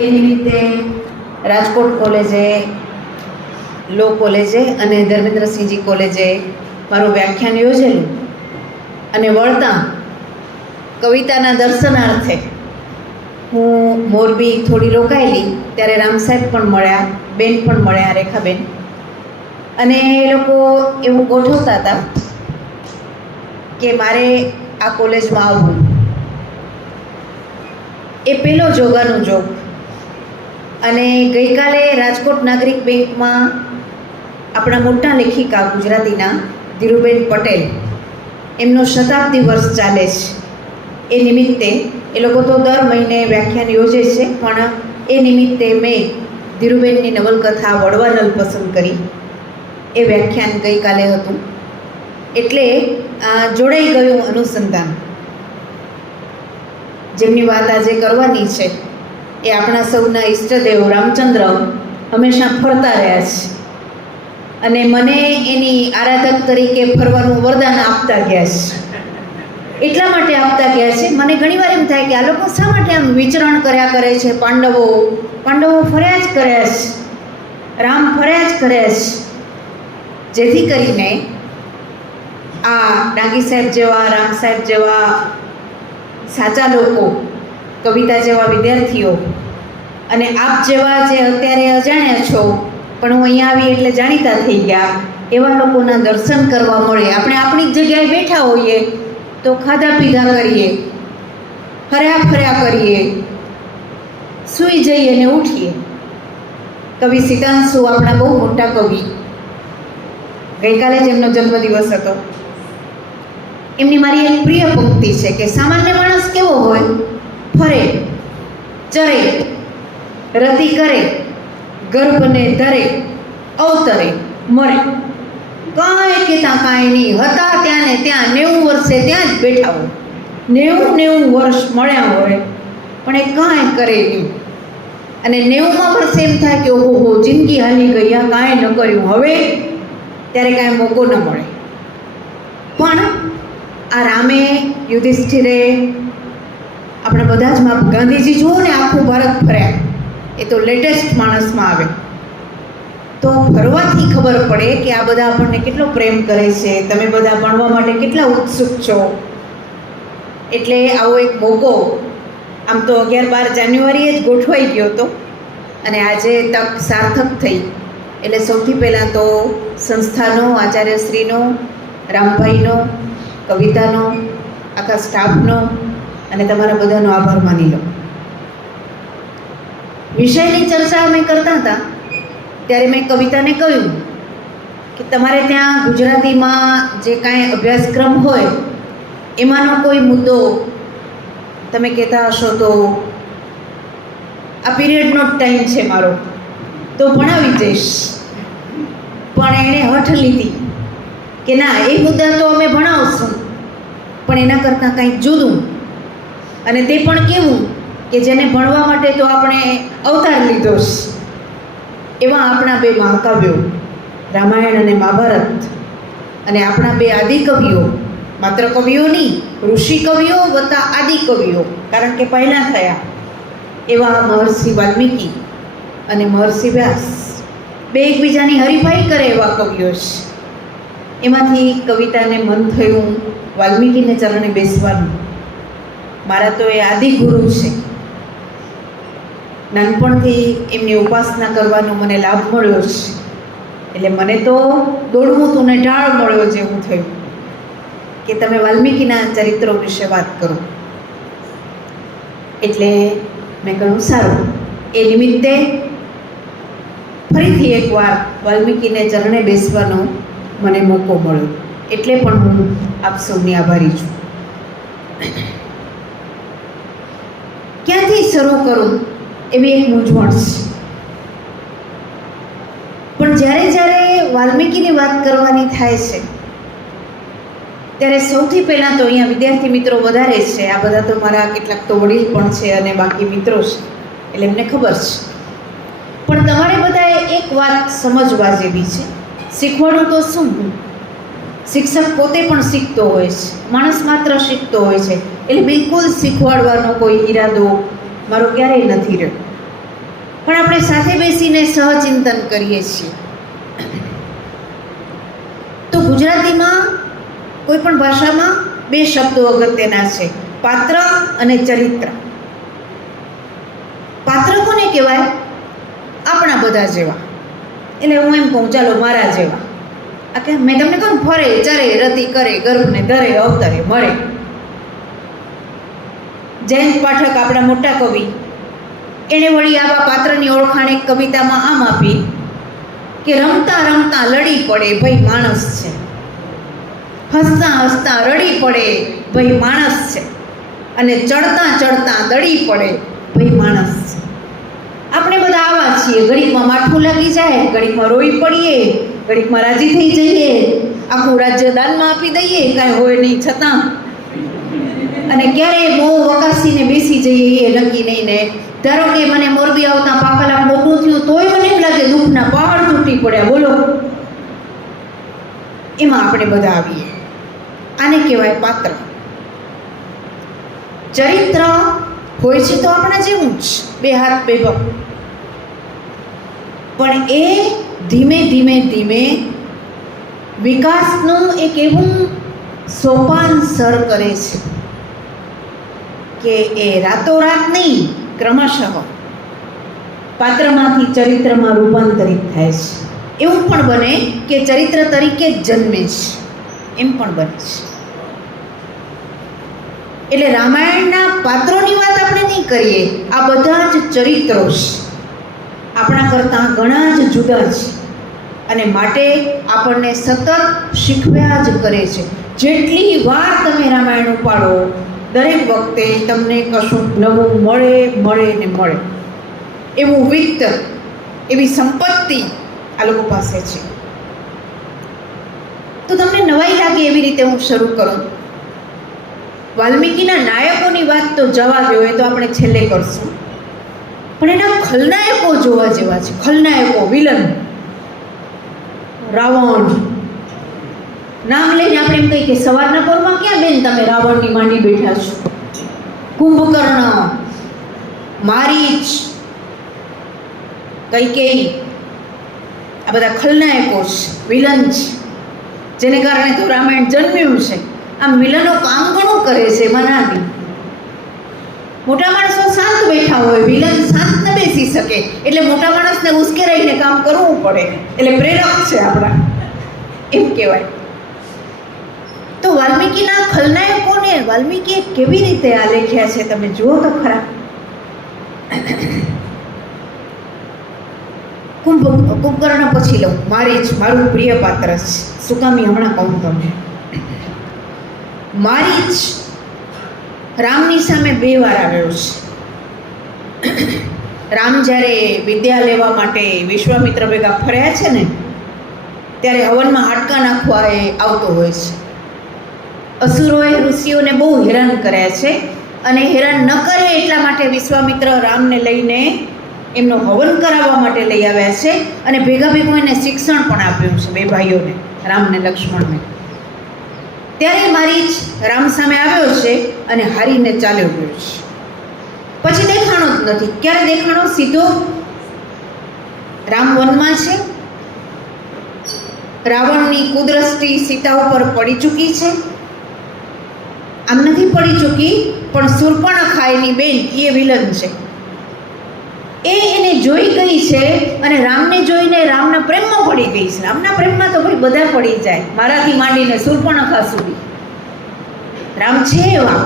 એ નિમિત્તે રાજકોટ કોલેજે, લો કોલેજે અને ધર્મેન્દ્રસિંહજી કોલેજે મારું વ્યાખ્યાન યોજેલું અને વળતા કવિતાના દર્શનાર્થે હું મોરબી થોડી રોકાયેલી ત્યારે રામ સાહેબ પણ મળ્યા, બેન પણ મળ્યા, રેખાબેન, અને એ લોકો એવું ગોઠવતા હતા કે મારે આ કોલેજમાં આવવું. એ પહેલો જોગાનું જોગ. અને ગઈકાલે રાજકોટ નાગરિક બેંકમાં આપણા મોટા લેખિકા ગુજરાતીના ધીરુબેન પટેલ, એમનો શતાબ્દી વર્ષ ચાલે છે. એ નિમિત્તે એ લોકો તો દર મહિને વ્યાખ્યાન યોજે છે, પણ એ નિમિત્તે મેં ધીરુબેનની નવલકથા વડવાનલ પસંદ કરી. એ વ્યાખ્યાન ગઈકાલે હતું, એટલે જોડાઈ ગયું અનુસંધાન. જેમની વાત આજે કરવાની છે એ આપણા સૌના ઈષ્ટદેવ રામચંદ્ર હંમેશા ફરતા રહ્યા છે અને મને એની આરાધક તરીકે ફરવાનું વરદાન આપતા ગયા છે. એટલા માટે આપતા ગયા છે, મને ઘણીવાર એમ થાય કે આ લોકો શા માટે આમ વિચરણ કર્યા કરે છે. પાંડવો ફર્યા જ કર્યા છે, રામ ફર્યા જ કર્યા છે, જેથી કરીને આ ડાંગી સાહેબ જેવા, રામ સાહેબ જેવા સાચા લોકો, કવિતા જેવા વિદ્યાર્થીઓ અને આપ જેવા જે અત્યારે અજાણ્યા છો પણ હું અહીંયા આવી એટલે જાણીતા થઈ ગયા, એવા લોકોના દર્શન કરવા મળે. આપણે આપણી જ જગ્યાએ બેઠા હોઈએ તો ખાધા પીધા કરીએ, ફર્યા કરીએ, સૂઈ જઈએ ને ઉઠીએ. કવિ સિતાંશુ આપણા બહુ મોટા કવિ, ગઈકાલે જ એમનો જન્મદિવસ હતો. એમની મારી એક પ્રિય પંક્તિ છે કે સામાન્ય માણસ કેવો હોય? ફરે, ચરે, રતિ કરે, ગર્ભને ધરે, અવતરે, મરે, કાંઈ કહેતા કાંઈ નહીં. હતા ત્યાં ને ત્યાં 90 વર્ષે ત્યાં જ બેઠા હોય, 90 વર્ષ મળ્યા હોય પણ એ કાંઈ કરે નહીં. અને 90મા વર્ષે એમ થાય કે ઓહો જિંદગી હાલી ગઈ, આ કાંઈ ન કર્યું, હવે ત્યારે કાંઈ મોકો ન મળે. પણ આ રામે, યુધિષ્ઠિરે, આપણે બધા જ ગાંધીજી જુઓ ને આખું ભારત ફર્યા, એ તો લેટેસ્ટ માણસમાં આવે. તો ફરવાથી ખબર પડે કે આ બધા આપણને કેટલો પ્રેમ કરે છે, તમે બધા ભણવા માટે કેટલા ઉત્સુક છો. એટલે આવો એક મોકો આમ તો 11-12 જાન્યુઆરીએ જ ગોઠવાઈ ગયો હતો અને આજે તક સાર્થક થઈ. એટલે સૌથી પહેલાં તો સંસ્થાનો, આચાર્યશ્રીનો, રામભાઈનો, કવિતાનો, આખા સ્ટાફનો અને તમારા બધાનો આભાર માની લો. વિષયની ચર્ચા અમે કરતા હતા ત્યારે મેં કવિતાને કહ્યું કે તમારે ત્યાં ગુજરાતીમાં જે કાંઈ અભ્યાસક્રમ હોય એમાંનો કોઈ મુદ્દો તમે કહેતા હશો તો આ પીરિયડનો જ ટાઈમ છે મારો, તો ભણાવી જઈશ. પણ એણે હઠ લીધી કે ના, એ મુદ્દા તો અમે ભણાવશું પણ એના કરતાં કંઈક જુદું. અને તે પણ કેવું કે જેને ભણવા માટે તો આપણે અવતાર લીધો છે. એવા આપણા 2 મહાકાવ્યો રામાયણ અને મહાભારત અને આપણા 2 આદિકવિઓ, માત્ર કવિઓ નહીં, ઋષિ કવિઓ વત્તા આદિકવિઓ, કારણ કે પહેલાં થયા એવા મહર્ષિ વાલ્મીકી અને મહર્ષિ વ્યાસ, 2 એકબીજાની હરીફાઈ કરે એવા કવિઓ છે. એમાંથી કવિતાને મન થયું વાલ્મીકીને ચરણે બેસવાનું. મારા તો એ આદિગુરુ છે, નાનપણથી એમની ઉપાસના કરવાનો મને લાભ મળ્યો છે. એટલે મને તો દોડવું તું ને ઢાળ મળ્યો જેવું થયું કે તમે વાલ્મીકીના ચરિત્રો વિશે વાત કરો. એટલે મેં કહ્યું સારું, એ નિમિત્તે ફરીથી એકવાર વાલ્મીકીને ચરણે બેસવાનો મને મોકો મળ્યો. એટલે પણ હું આપ સૌની આભારી છું. ક્યાંથી શરૂ કરું એવી એક મૂંઝવણ છે. પણ જ્યારે વાલ્મીકીની વાત કરવાની થાય છે ત્યારે સૌથી પહેલાં તો અહીંયા વિદ્યાર્થી મિત્રો વધારે છે. આ બધા તો મારા કેટલાક તો વડીલ પણ છે અને બાકી મિત્રો છે, એટલે એમને ખબર છે. પણ તમારે બધાએ એક વાત સમજવા જેવી છે. શીખવાડું તો શું, શિક્ષક પોતે પણ શીખતો હોય છે, માણસ માત્ર શીખતો હોય છે. એટલે બિલકુલ શીખવાડવાનો કોઈ ઈરાદો મારો ક્યારેય નથી રહ્યો. પણ આપણે સાથે બેસીને સહચિંતન કરીએ છીએ. તો ગુજરાતીમાં કોઈ પણ ભાષામાં બે શબ્દો અગત્યના છે, પાત્ર અને ચરિત્ર. પાત્ર કોને કહેવાય? આપણા બધા જેવા. એટલે હું એમ કહું, ચાલો મારા જેવા. આ કે મેં તમને કહું, ફરે ચરે રતિ કરે, ગર્ભને ધરે અવતરે મળે. જયંત પાઠક, આપણા મોટા કવિ, એણે વળી આવા પાત્રની ઓળખાણ એક કવિતામાં આમ આપી કે રમતા રમતા લડી પડે ભાઈ માણસ છે, હસતા હસતા રડી પડે ભાઈ માણસ છે, અને ચડતા ચડતા દડી પડે ભાઈ માણસ છે. આપણે બધા આવા છીએ. ઘડીકમાં માઠું લાગી જાય, ઘડીકમાં રોઈ પડીએ, ઘડીકમાં રાજી થઈ જઈએ, આખું રાજ્ય દાનમાં આપી દઈએ કાંઈ હોય નહીં છતાં, અને ક્યારેય બહુ વકાસીને બેસી જઈએ એ નક્કી નહીં. ને ધારો કે મને મોરબી આવતા પાકાલા મોટું થયું તોય મને એમ લાગે દુઃખના પહાડ તૂટી પડ્યા, બોલો. એમાં આપણે બધા આવીએ. આને કહેવાય પાત્ર. ચરિત્ર હોય છે તો આપણા જેવું જ, બે હાથ બે પગ, પણ એ ધીમે ધીમે ધીમે વિકાસનું એક એવું સોપાન સર કરે છે કે એ રાતોરાત નહીં, ક્રમશઃ પાત્રમાંથી ચરિત્રમાં રૂપાંતરિત થાય છે. એવું પણ બને કે ચરિત્ર તરીકે જ જન્મે છે, એમ પણ બને છે. એટલે રામાયણના પાત્રોની વાત આપણે નહીં કરીએ, આ બધા જ ચરિત્રો છે, આપણા કરતાં ઘણા જ જુદા છે, અને માટે આપણને સતત શીખવ્યા જ કરે છે. જેટલી વાર તમે રામાયણ ઉપાડો, દરેક વખતે તમને કશું નવું મળે મળે ને મળે. એવું વિત્ત, એવી સંપત્તિ આ લોકો પાસે છે. તો તમને નવાઈ લાગે એવી રીતે હું શરૂ કરું. વાલ્મીકીના નાયકોની વાત તો જવા દો, એ તો આપણે છેલ્લે કરશું, પણ એના ખલનાયકો જોવા જેવા છે. ખલનાયકો, વિલન. રાવણ નામ લઈને આપણે એમ કહીએ કે સવારના પોરમાં ક્યાં બેન તમે રાવણની માંડી બેઠા છો. કુંભકર્ણ, મારીચ, કૈકેયી, આ બધા ખલનાયકો છે, વિલન છે, જેને કારણે તો રામાયણ જન્મ્યું છે. આમ વિલનો કામ ઘણું કરે છે, મનાની. મોટા માણસો શાંત બેઠા હોય, વિલન શાંત ન બેસી શકે, એટલે મોટા માણસને ઉશ્કેરાઈને કામ કરવું પડે, એટલે પ્રેરક છે આપણા, એમ કહેવાય. તો વાલ્મીકીના ખલનાયકોને વાલ્મીકીએ કેવી રીતે આલેખ્યા છે તમે જુઓ તો ખરા. કુંભકર્ણ પછી લઉં, મારીચ મારું પ્રિય પાત્ર છે. શું કામ હમણાં કહું તમને. મારીચ રામની સામે 2 વાર આવ્યો છે. રામ જ્યારે વિદ્યા લેવા માટે વિશ્વામિત્ર ભેગા ફર્યા છે ને, ત્યારે હવનમાં હાડકાં નાખવા એ આવતો હોય છે. અસુરોએ ઋષિઓને બહુ હેરાન કર્યા છે, અને હેરાન ન કરે એટલા માટે વિશ્વામિત્ર રામને લઈને એમનો હવન કરાવવા માટે લઈ આવ્યા છે, અને ભેગા ભેગું એને શિક્ષણ પણ આપ્યું છે 2 ભાઈઓને, રામને લક્ષ્મણને. ત્યારે મારીચ રામ સામે આવ્યો છે અને હારીને ચાલ્યો ગયો છે. પછી દેખાણો જ નથી. ક્યારે દેખાણો? સીધો રામ વનમાં છે, રાવણની કુદૃષ્ટિ સીતા ઉપર પડી ચૂકી છે. આમ નથી પડી ચૂકી, પણ શૂર્પણખા એની બેન એ વિલન છે. એ એને જોઈ ગઈ છે, અને રામને જોઈને રામના પ્રેમમાં પડી ગઈ છે. રામના પ્રેમમાં તો ભાઈ બધા પડી જાય, મારાથી માંડીને શૂર્પણખા સુધી. રામ છે એવા.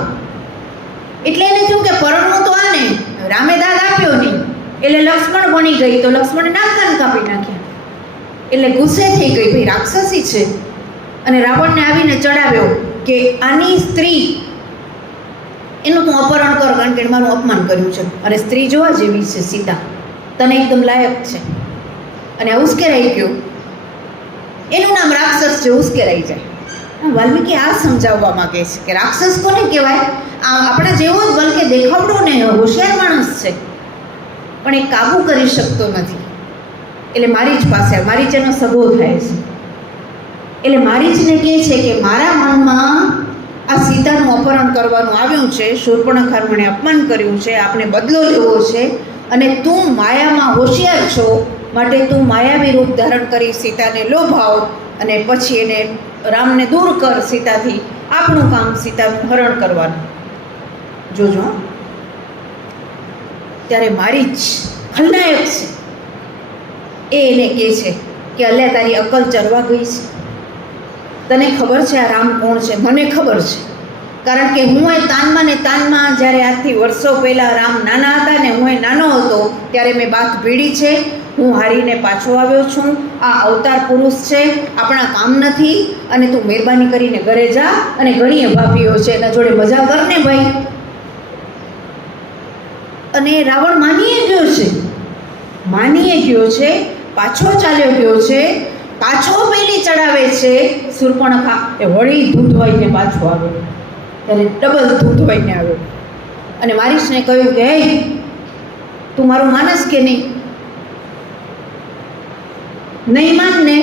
એટલે એને થયું કે પરણવું તો આને, રામે દાદ આપ્યો નહીં, એટલે લક્ષ્મણ બની ગઈ, તો લક્ષ્મણે નાક કાન કાપી નાખ્યા. એટલે ગુસ્સે થઈ ગઈ, ભાઈ રાક્ષસી છે, અને રાવણને આવીને ચડાવ્યો કે આની સ્ત્રી, એનું તું અપહરણ કર, કારણ કે મારું અપમાન કર્યું છે, અને સ્ત્રી જોવા જેવી છે સીતા, તને એકદમ લાયક છે. અને ઉશ્કેરાઈ ગયો. એનું નામ રાક્ષસ છે, ઉશ્કેરાઈ જાય. વાલ્મીકી આ સમજાવવા માંગે છે કે રાક્ષસ કોને કહેવાય? આપણા જેવો જ, બલકે દેખાવડો ને હોશિયાર માણસ છે, પણ એ કાબૂ કરી શકતો નથી. એટલે મારીચ પાસે, મારીચ એનો સગો થાય છે. એટલે મારીચને કહે છે કે મારા મનમાં આ સીતાનું અપહરણ કરવાનું આવ્યું છે, શૂર્પણખાનું મને અપમાન કર્યું છે, આપણે બદલો લેવો છે, અને તું માયામાં હોશિયાર છો, માટે તું માયાવી રૂપ ધારણ કરી સીતાને લોભાવ અને પછી એને રામને દૂર કર સીતાથી. આપણું કામ સીતાનું હરણ કરવાનું. જોજો ત્યારે મારી જ ખલનાયક છે એ એને કહે છે કે અલ્યા તારી અકલ ચરવા ગઈ છે. તને ખબર છે આ રામ કોણ છે? મને ખબર છે, કારણ કે હું એ તાનમાં ને તાનમાં જ્યારે આજથી વર્ષો પહેલાં રામ નાના હતા ને હું એ નાનો હતો ત્યારે મેં બાથ ભીડી છે. હું હારીને પાછો આવ્યો છું. આ અવતાર પુરુષ છે, આપણા કામ નથી, અને તું મહેરબાની કરીને ઘરે જા અને ઘણી ભાભીઓ છે એના જોડે મજા કર ને ભાઈ. અને રાવણ માનીએ ગયો છે, પાછો ચાલ્યો ગયો છે, પાછો પેલી ચડાવે છે શૂર્પણખા એ વળી ધૂંધવાઈને પાછો આવ્યો. ત્યારે ડબલ ધૂંધવાઈને આવ્યો અને મારીશને કહ્યું કે હે, તું મારું માનસ કે નહીં માન ને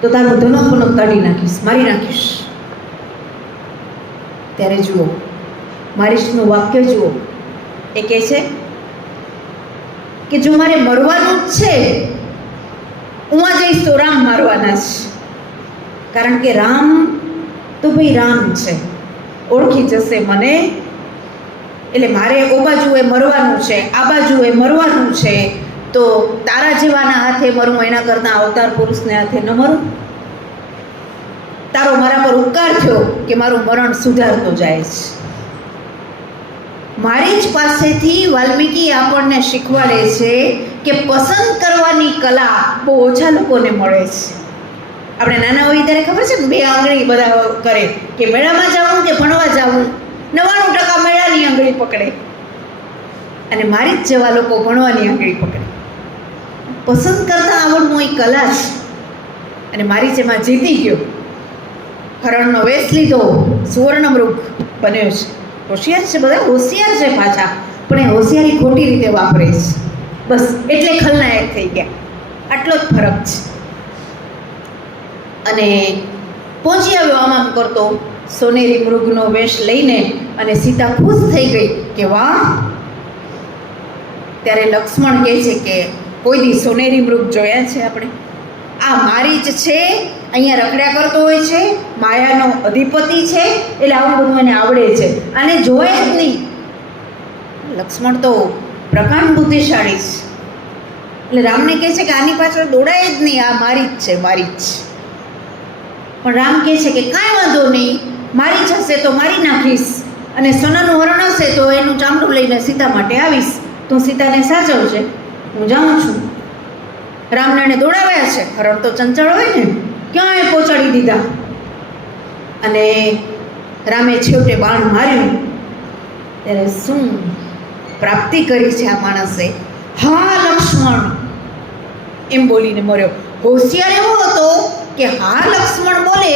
તો તારું ધનોપનો કાઢી નાખીશ, મારી નાખીશ. ત્યારે જુઓ મારીશનું વાક્ય જુઓ. એ કહે છે કે જો મારે મરવાનું જ છે, હું આ જઈશ તો રામ મારવાના છે, કારણ કે રામ તો ભાઈ રામ છે, ઓળખી જશે મને. એટલે મારે ઓ બાજુએ મરવાનું છે, આ બાજુએ મરવાનું છે, તો તારા જેવાના હાથે મરું એના કરતાં અવતાર પુરુષને હાથે ન મરું. તારો મારા પર ઉપકાર થયો કે મારું મરણ સુધારતો જાય છે. મારી જ પાસેથી વાલ્મીકી આપણને શીખવાડે છે કે પસંદ કરવાની કલા બહુ ઓછા લોકોને મળે છે. આપણે નાના હોઈએ ત્યારે ખબર છે ને, 2 આંગળી બધા કરે કે મેળામાં જવું કે ભણવા જવું, 99% મેળાની આંગળી પકડે અને મારી જ જેવા લોકો ભણવાની આંગળી પકડે. પસંદ કરતાં આવડવું એ કલા છે. અને મારી જેમાં જીતી ગયો, હરણનો વેશ લીધો, સુવર્ણમૃગ બન્યો છે. હોશિયાર છે, બધા હોશિયાર છે પાછા, પણ એ હોશિયારી ખોટી રીતે વાપરે છે. બસ એટલે ખલનાયક થઈ ગયા. આટલો જ ફરક છે. અને પહોંચી આવ્યો આમ આમ કરતો સોનેરી મૃગનો વેશ લઈને, અને સીતા ખુશ થઈ ગઈ કે વાહ. ત્યારે લક્ષ્મણ કહે છે કે કોઈ દી સોનેરી મૃગ જોયા છે આપણે? આ મારી જ છે, અહીંયા રખડ્યા કરતો હોય છે, માયાનો અધિપતિ છે, એટલે આવું બધું એને આવડે છે, આને જોવાય જ નહીં. લક્ષ્મણ તો પ્રકાંડ બુદ્ધિશાળી છે, એટલે રામને કહે છે કે આની પાછળ દોડાય જ નહીં, આ મારી જ છે, મારી જ. પણ રામ કહે છે કે કાંઈ વાંધો નહીં, મારી જ હશે તો મારી નાખીશ, અને સોનાનું હરણ હશે તો એનું ચામડું લઈને સીતા માટે આવીશ. તું સીતાને સાચવજે, હું જાઉં છું. રામને એને દોડાવ્યા છે, હરણ તો ચંચળ હોય ને, ક્યાંય પહોંચાડી દીધા. અને રામે છેવટે બાણ માર્યું ત્યારે શું પ્રાપ્તિ કરી છે આ માણસે? હા લક્ષ્મણ એમ બોલીને મર્યો. હોશિયાર એવો હતો કે હા લક્ષ્મણ બોલે,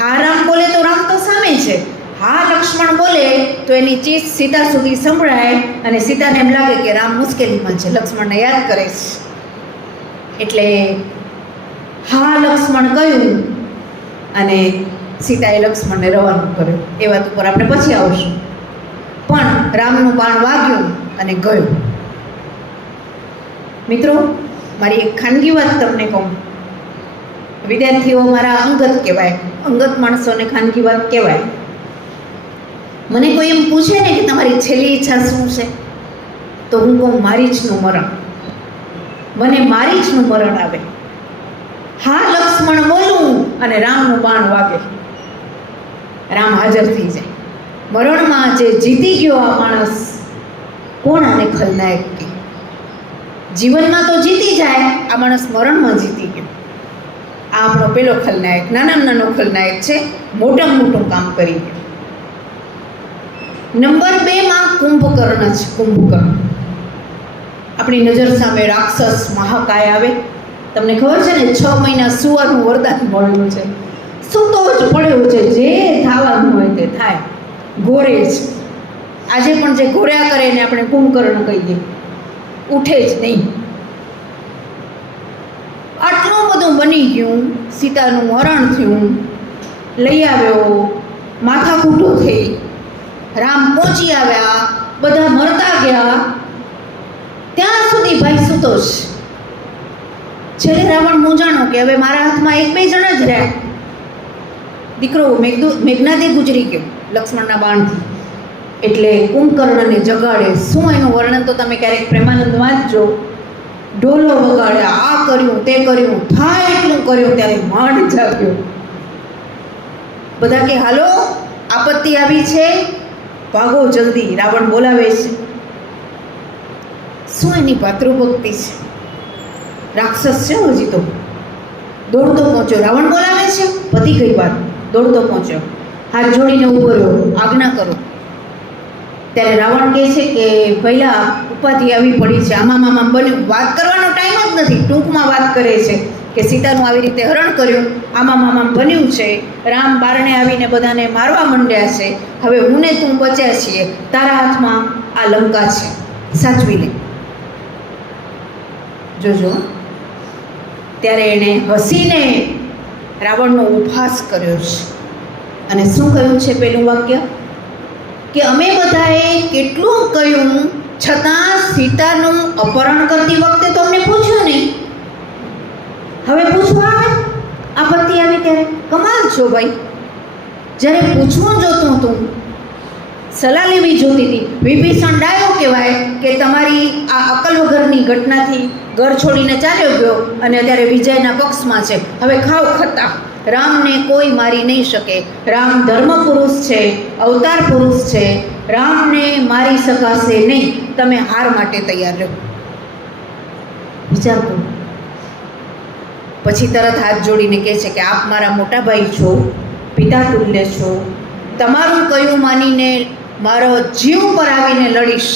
હા રામ બોલે તો રામ તો સામે છે, હા લક્ષ્મણ બોલે તો એની ચીજ સીતા સુધી સંભળાય, અને સીતાને એમ લાગે કે રામ મુશ્કેલીમાં છે, લક્ષ્મણને યાદ કરે છે. એટલે હા લક્ષ્મણ કહ્યું અને સીતાએ લક્ષ્મણને રવાનું કર્યું. એ વાત ઉપર આપણે પછી આવશું. પણ રામનું બાણ વાગ્યું અને ગયું. મિત્રો, મારી એક ખાનગી વાત તમને કહું. વિદ્યાર્થીઓ મારા અંગત કહેવાય, અંગત માણસોને ખાનગી વાત કહેવાય. મને કોઈ એમ પૂછે ને કે તમારી છેલ્લી ઈચ્છા શું છે, તો હું કહું મારી જનું મરણ. મને મારી જનું મરણ આવે. હા લક્ષ્મણ બોલું અને રામનું બાણ વાગે, રામ હાજર થઈ જાય. મરણમાં જે જીતી ગયો આ માણસ, કોણ આને ખલનાયક કહે? જીવનમાં તો જીતી જાય, આ માણસ મરણમાં જીતી ગયો. આ આપણો પેલો ખલનાયક, નાનામાં નાનો ખલનાયક છે, મોટામાં મોટું કામ કરી ગયો. નંબર 2માં કુંભકર્ણ છે. કુંભકર્ણ આપણી નજર સામે રાક્ષસ મહાકાય આવે. તમને ખબર છે ને, 6 મહિના સુવાનું વરદાન મળ્યું છે. સૂતો જ પડ્યો છે, જે થવાનું હોય તે થાય, ઘોરે જ. આજે પણ જે ઘોર્યા કરે એને આપણે કુંભકર્ણ કહીએ, ઉઠે જ નહીં. આટલું બધું બની ગયું, સીતાનું હરણ થયું, લઈ આવ્યો, માથાકૂટો થઈ, રામ પહોંચી આવ્યા, બધા મરતા ગયા. ત્યાં ભાઈ સૂતો જ. છેલ્લે રાવણ મૂંઝાણો કે હવે મારા હાથમાં એક બે જણા જ રહ્યા. દીકરો મેઘનાદે ગુજરી ગયો લક્ષ્મણના બાણથી. એટલે કુંભકર્ણને જગાડે. શું એનું વર્ણન તો તમે ક્યારેક પ્રેમાનંદ વાંચજો. ઢોલો વગાડ્યા, આ કર્યું તે કર્યું, થાય એટલું કર્યું, ત્યારે માંડ જાગ્યો. બધા કે હાલો આપત્તિ આવી છે, ભાગો જલ્દી, રાવણ બોલાવે છે. શું એની ભાતૃભક્તિ છે! રાક્ષસ છે હજી તો. દોડતો પહોંચ્યો, રાવણ બોલાવે છે, પતી ગઈ વાત. દોડતો પહોંચ્યો, હાથ જોડીને ઊભો રહ્યો, આજ્ઞા કરો. ત્યારે રાવણ કહે છે કે પહેલા ઉપાધિ આવી પડી છે, આમાં બન્યું. વાત કરવાનો ટાઈમ જ નથી, ટૂંકમાં વાત કરે છે કે સીતાનું આવી રીતે હરણ કર્યું, આમાં બન્યું છે. રામ બારણે આવીને બધાને મારવા માંડ્યા છે. હવે હું ને તું બચ્યા છીએ, તારા હાથમાં આ લંકા છે, સાચવી લે. જોજો. ત્યારે એણે હસીને રાવણનો ઉપહાસ કર્યો છે. અને શું કહ્યું છે પેલું વાક્ય? કે અમે બધાએ કેટલું કહ્યું છતાં સીતાનું અપહરણ કરતી વખતે તો અમને પૂછ્યું નહીં. હવે પૂછવા આવે આપત્તિ આવી ત્યારે. કમાલ છો ભાઈ! જ્યારે પૂછવું જોતું હતું, સલાહ લેવી જોતી હતી. વિભીષણ ડાયો કહેવાય કે તમારી આ અકલ વગરની ઘટનાથી ઘર છોડીને ચાલ્યો ગયો અને અત્યારે વિજયના પક્ષમાં છે. હવે ખાવ ખતા. રામને કોઈ મારી નહીં શકે. રામ ધર્મ પુરુષ છે, અવતાર પુરુષ છે. રામને મારી શકાશે નહીં. તમે હાર માટે તૈયાર રહો. વિચાર કરો. પછી તરત હાથ જોડીને કહે છે કે આપ મારા મોટા ભાઈ છો, પિતા તુલ્ય છો. તમારું કયું માનીને મારો જીવ પર આવીને લડીશ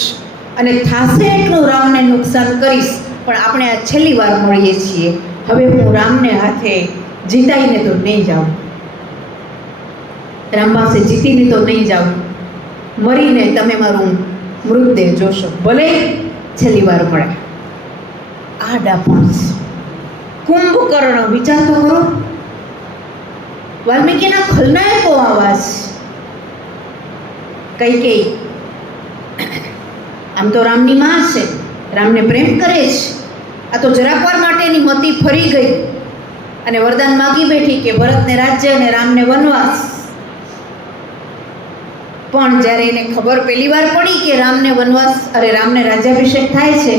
અને થાશે એટલું રામને નુકસાન કરીશ. પણ આપણે આ છેલ્લી વાર મળીએ છીએ. હવે હું રામને હાથે જીતાઈને તો નહીં જાઉં, રામ પાસે જીતીને તો નહીં જાઉં. મરીને તમે મારું મૃતદેહ જોશો, ભલે છેલ્લી વાર મળે. આ ડાપણ છે. કુંભકર્ણ, વિચાર તો કરો. વાલ્મીકીના ખલનાયકો આવાજ. કૈકેયી આમ તો રામની માં છે, રામને પ્રેમ કરે છે. આ તો જરાક વાર માટે એની મતિ ફરી ગઈ અને વરદાન માગી બેઠી કે ભરતને રાજ્ય અને રામને વનવાસ. પણ જ્યારે એને ખબર પહેલી વાર પડી કે રામને વનવાસ રામને રાજ્યાભિષેક થાય છે,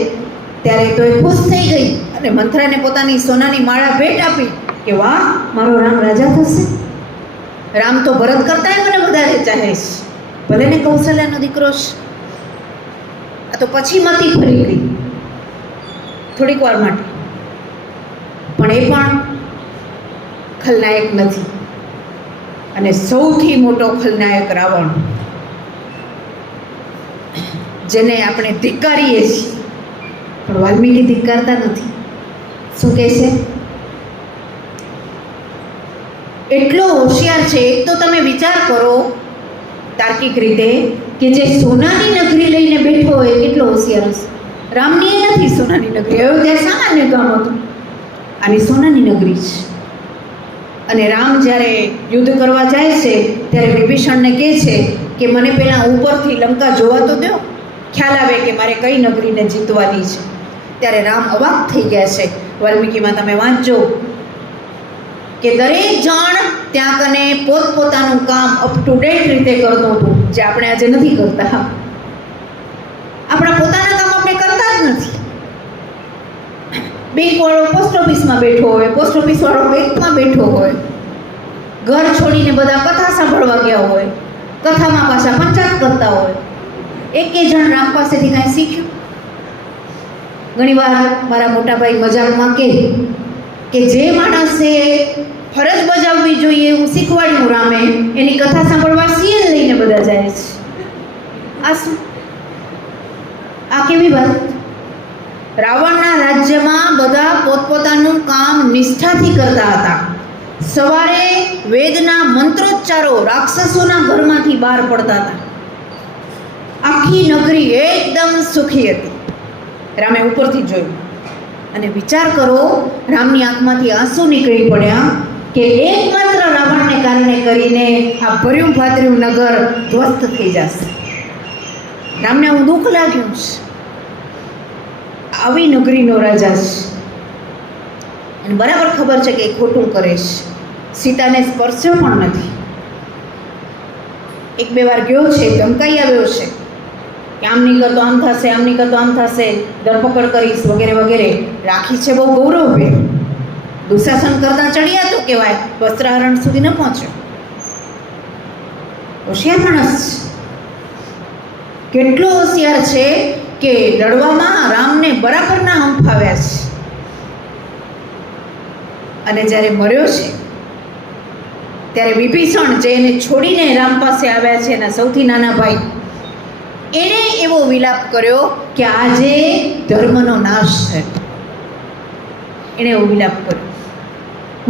ત્યારે તો એ ખુશ થઈ ગઈ અને મંથરાને પોતાની સોનાની માળા ભેટ આપી કે વાહ, મારો રામ રાજા થશે. રામ તો ભરત કરતાંય મને વધારે ચાહે છે, ભલે ને કૌશલ્યાનો દીકરો છે. આ તો પછી મતી ફરી ગઈ થોડીક વાર માટે. પણ એ પણ ખલનાયક નથી. અને સૌથી મોટો ખલનાયક રાવણ, જેને આપણે ધિક્કારીએ છીએ. પણ વાલ્મીકી ધિક્કારતા નથી. શું કહે છે? એટલો હોશિયાર છે. એક તો તમે વિચાર કરો તાર્કિક રીતે કે જે સોનાની નગરી લઈને બેઠો હોય કેટલો હોશિયાર હશે. રામની એ નથી સોનાની નગરી. અયોધ્યા સામાન્ય ગામ હતું, આની સોનાની નગરી છે. અને રામ જ્યારે યુદ્ધ કરવા જાય છે ત્યારે વિભીષણને કહે છે કે મને પહેલાં ઉપરથી લંકા જોવા તો દો, ખ્યાલ આવે કે મારે કઈ નગરીને જીતવાની છે. ત્યારે રામ અવાક થઈ ગયા છે. વાલ્મીકીમાં તમે વાંચજો કે દરેક જણ ત્યાં કને પોતપોતાનું કામ અપ ટુ ડેટ રીતે કરતું હતું, જે આપણે આજે નથી કરતા. આપણા પોતાના કામ આપણે કરતા જ નથી. બેંકવાળો પોસ્ટ ઓફિસમાં બેઠો હોય, પોસ્ટ ઓફિસવાળો બેંકમાં બેઠો હોય, ઘર છોડીને બધા કથા સાંભળવા ગયા હોય, કથામાં પાછા પંચાયત કરતા હોય. એકે જણ રામ પાસેથી કાંઈ શીખ્યું? ઘણીવાર મારા મોટાભાઈ મજાકમાં કહે કે જે માણસે ફરજ બજાવવી જોઈએ એવું શીખવાડ્યું રામે, એની કથા સાંભળવા સીએલ લઈને બધા જાય છે. આ શું? આ કેવી વાત? રાવણના રાજ્યમાં બધા પોતપોતાનું કામ નિષ્ઠાથી કરતા હતા. સવારે વેદના મંત્રોચ્ચારો રાક્ષસોના ઘરમાંથી બહાર પડતા હતા. આખી નગરી એકદમ સુખી હતી. રામે ઉપરથી જોયું અને વિચાર કરો, રામની આંખમાંથી આંસુ નીકળી પડ્યા કે એકમાત્ર રાવણને કારણે કરીને આ ભર્યું ભાતર્યું નગર ધ્વસ્ત થઈ જશે. રામને હું દુઃખ લાગ્યું છે. આવી નગરીનો રાજા છે અને બરાબર ખબર છે કે એ ખોટું કરે છે. સીતાને સ્પર્શ્યો પણ નથી. એક બે વાર ગયો છે, ધમકાઈ આવ્યો છે કે આમ નહીં કરતો આમ થશે, આમ નહીં કરતો આમ થશે, ધરપકડ કરીશ વગેરે વગેરે. રાખી છે બહુ ગૌરવભેર. દુશાસન કરતા ચડિયાતો કહેવાય, વસ્ત્રાહરણ સુધી ન પહોંચ્યો. હોશિયાર માણસ છે. કેટલો હોશિયાર છે કે લડવામાં રામને બરાબરના હંફાવ્યા છે. અને જ્યારે મર્યો છે ત્યારે વિભીષણ જે એને છોડીને રામ પાસે આવ્યા છે, એના સૌથી નાના ભાઈ, એણે એવો વિલાપ કર્યો કે આજે ધર્મનો નાશ છે. એણે એવો વિલાપ કર્યો.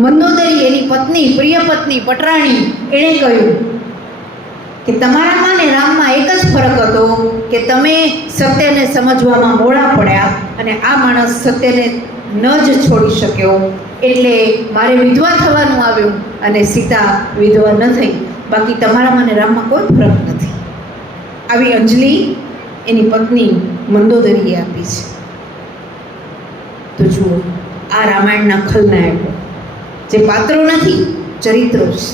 મંદોદરી એની પત્ની, પ્રિય પત્ની પટરાણી, એણે કહ્યું કે તમારામાં ને રામમાં એક જ ફરક હતો કે તમે સત્યને સમજવામાં મોડા પડ્યા અને આ માણસ સત્યને ન જ છોડી શક્યો, એટલે મારે વિધવા થવાનું આવ્યું અને સીતા વિધવા ન થઈ. બાકી તમારામાં ને રામમાં કોઈ ફરક નથી. આવી અંજલિ એની પત્ની મંદોદરીએ આપી છે. તો જુઓ, આ રામાયણના ખલનાયકો જે પાત્રો નથી, ચરિત્રો છે.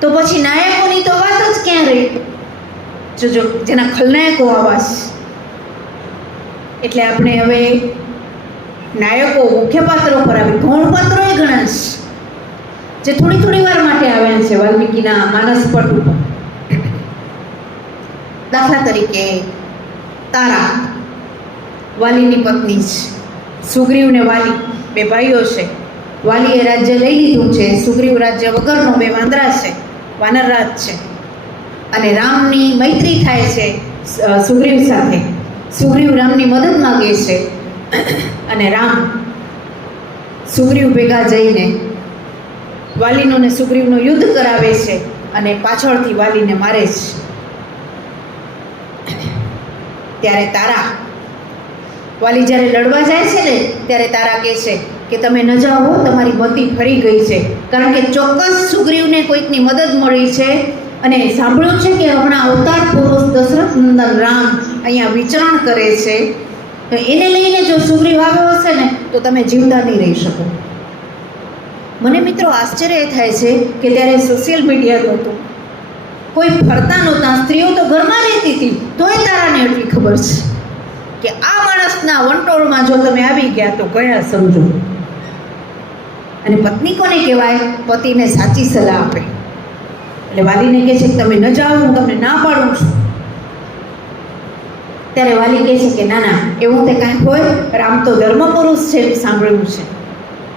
તો પછી નાયકોની તો વાત જ ક્યાં રહી? જો જેના ખલનાયકો આવા છે. એટલે આપણે હવે નાયકો, મુખ્ય પાત્રો પર આવી. ગૌણ પાત્રો એ ઘણા છે જે થોડી થોડી વાર માટે આવ્યા છે વાલ્મીકીના માનસ પટ ઉપર. દાખલા તરીકે તારા, વાલીની પત્ની છે. સુગ્રીવ ને વાલી બે ભાઈઓ છે. વાલીએ રાજ્ય લઈ લીધું છે, સુગ્રીવ રાજ્ય વગરનો, બે વાંદરા છે, વાનરરાજ છે. અને રામની મૈત્રી થાય છે સુગ્રીવ સાથે. સુગ્રીવ રામની મદદ માગે છે અને રામ સુગ્રીવ ભેગા જઈને વાલીનું ને સુગ્રીવનું યુદ્ધ કરાવે છે અને પાછળથી વાલીને મારે છે. ત્યારે તારા, વાલી જ્યારે લડવા જાય છે ને ત્યારે તારા કહે છે કે તમે ન જાઓ, તમારી મતિ ફરી ગઈ છે. કારણ કે ચોક્કસ સુગ્રીવને કોઈકની મદદ મળી છે અને સાંભળ્યું છે કે હમણાં અવતાર પુરુષ દશરથ નંદન રામ અહીંયા વિચરણ કરે છે. તો એને લઈને જો સુગ્રીવ આવ્યો હશે ને તો તમે જીવતા નહીં રહી શકો. મને મિત્રો આશ્ચર્ય એ થાય છે કે ત્યારે સોશિયલ મીડિયા નહોતું, કોઈ ફરતા નહોતા, સ્ત્રીઓ તો ઘરમાં રહેતી હતી, તોય તારાને એટલી ખબર છે કે આ માણસના વંટોળમાં જો તમે આવી ગયા તો ગયા સમજો. અને પત્ની કોને કહેવાય? પતિને સાચી સલાહ આપે. એટલે વાલીને કહે છે કે તમે ન જાઓ, હું તમને ના પાડું છું. ત્યારે વાલી કહે છે કે ના ના, એવું તે કાંઈ હોય, રામ તો ધર્મ પુરુષ છે એવું સાંભળ્યું છે.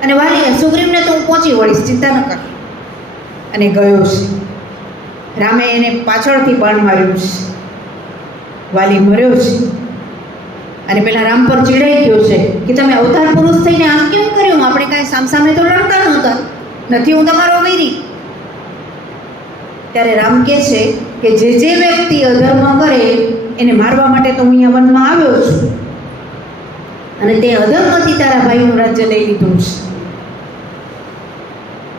અને વાલી, સુગ્રીવને તો હું પહોંચી વળીશ, ચિંતા ન કર. અને ગયો છે. રામે એને પાછળથી બાણ માર્યું છે. વાલી મર્યો છે અને પેલા રામ પર ચીડાઈ ગયો છે કે તમે અવતાર પુરુષ થઈને આમ કેમ કર્યું? આપણે કાંઈ સામસામે તો લડતા નહોતા, નથી હું તમારો વીરી. ત્યારે રામ કહે છે કે જે વ્યક્તિ અધર્મ કરે એને મારવા માટે તો હું અહીંયા વનમાં આવ્યો છું અને તે અધર્મથી તારા ભાઈનું રાજ્ય લઈ લીધું છે.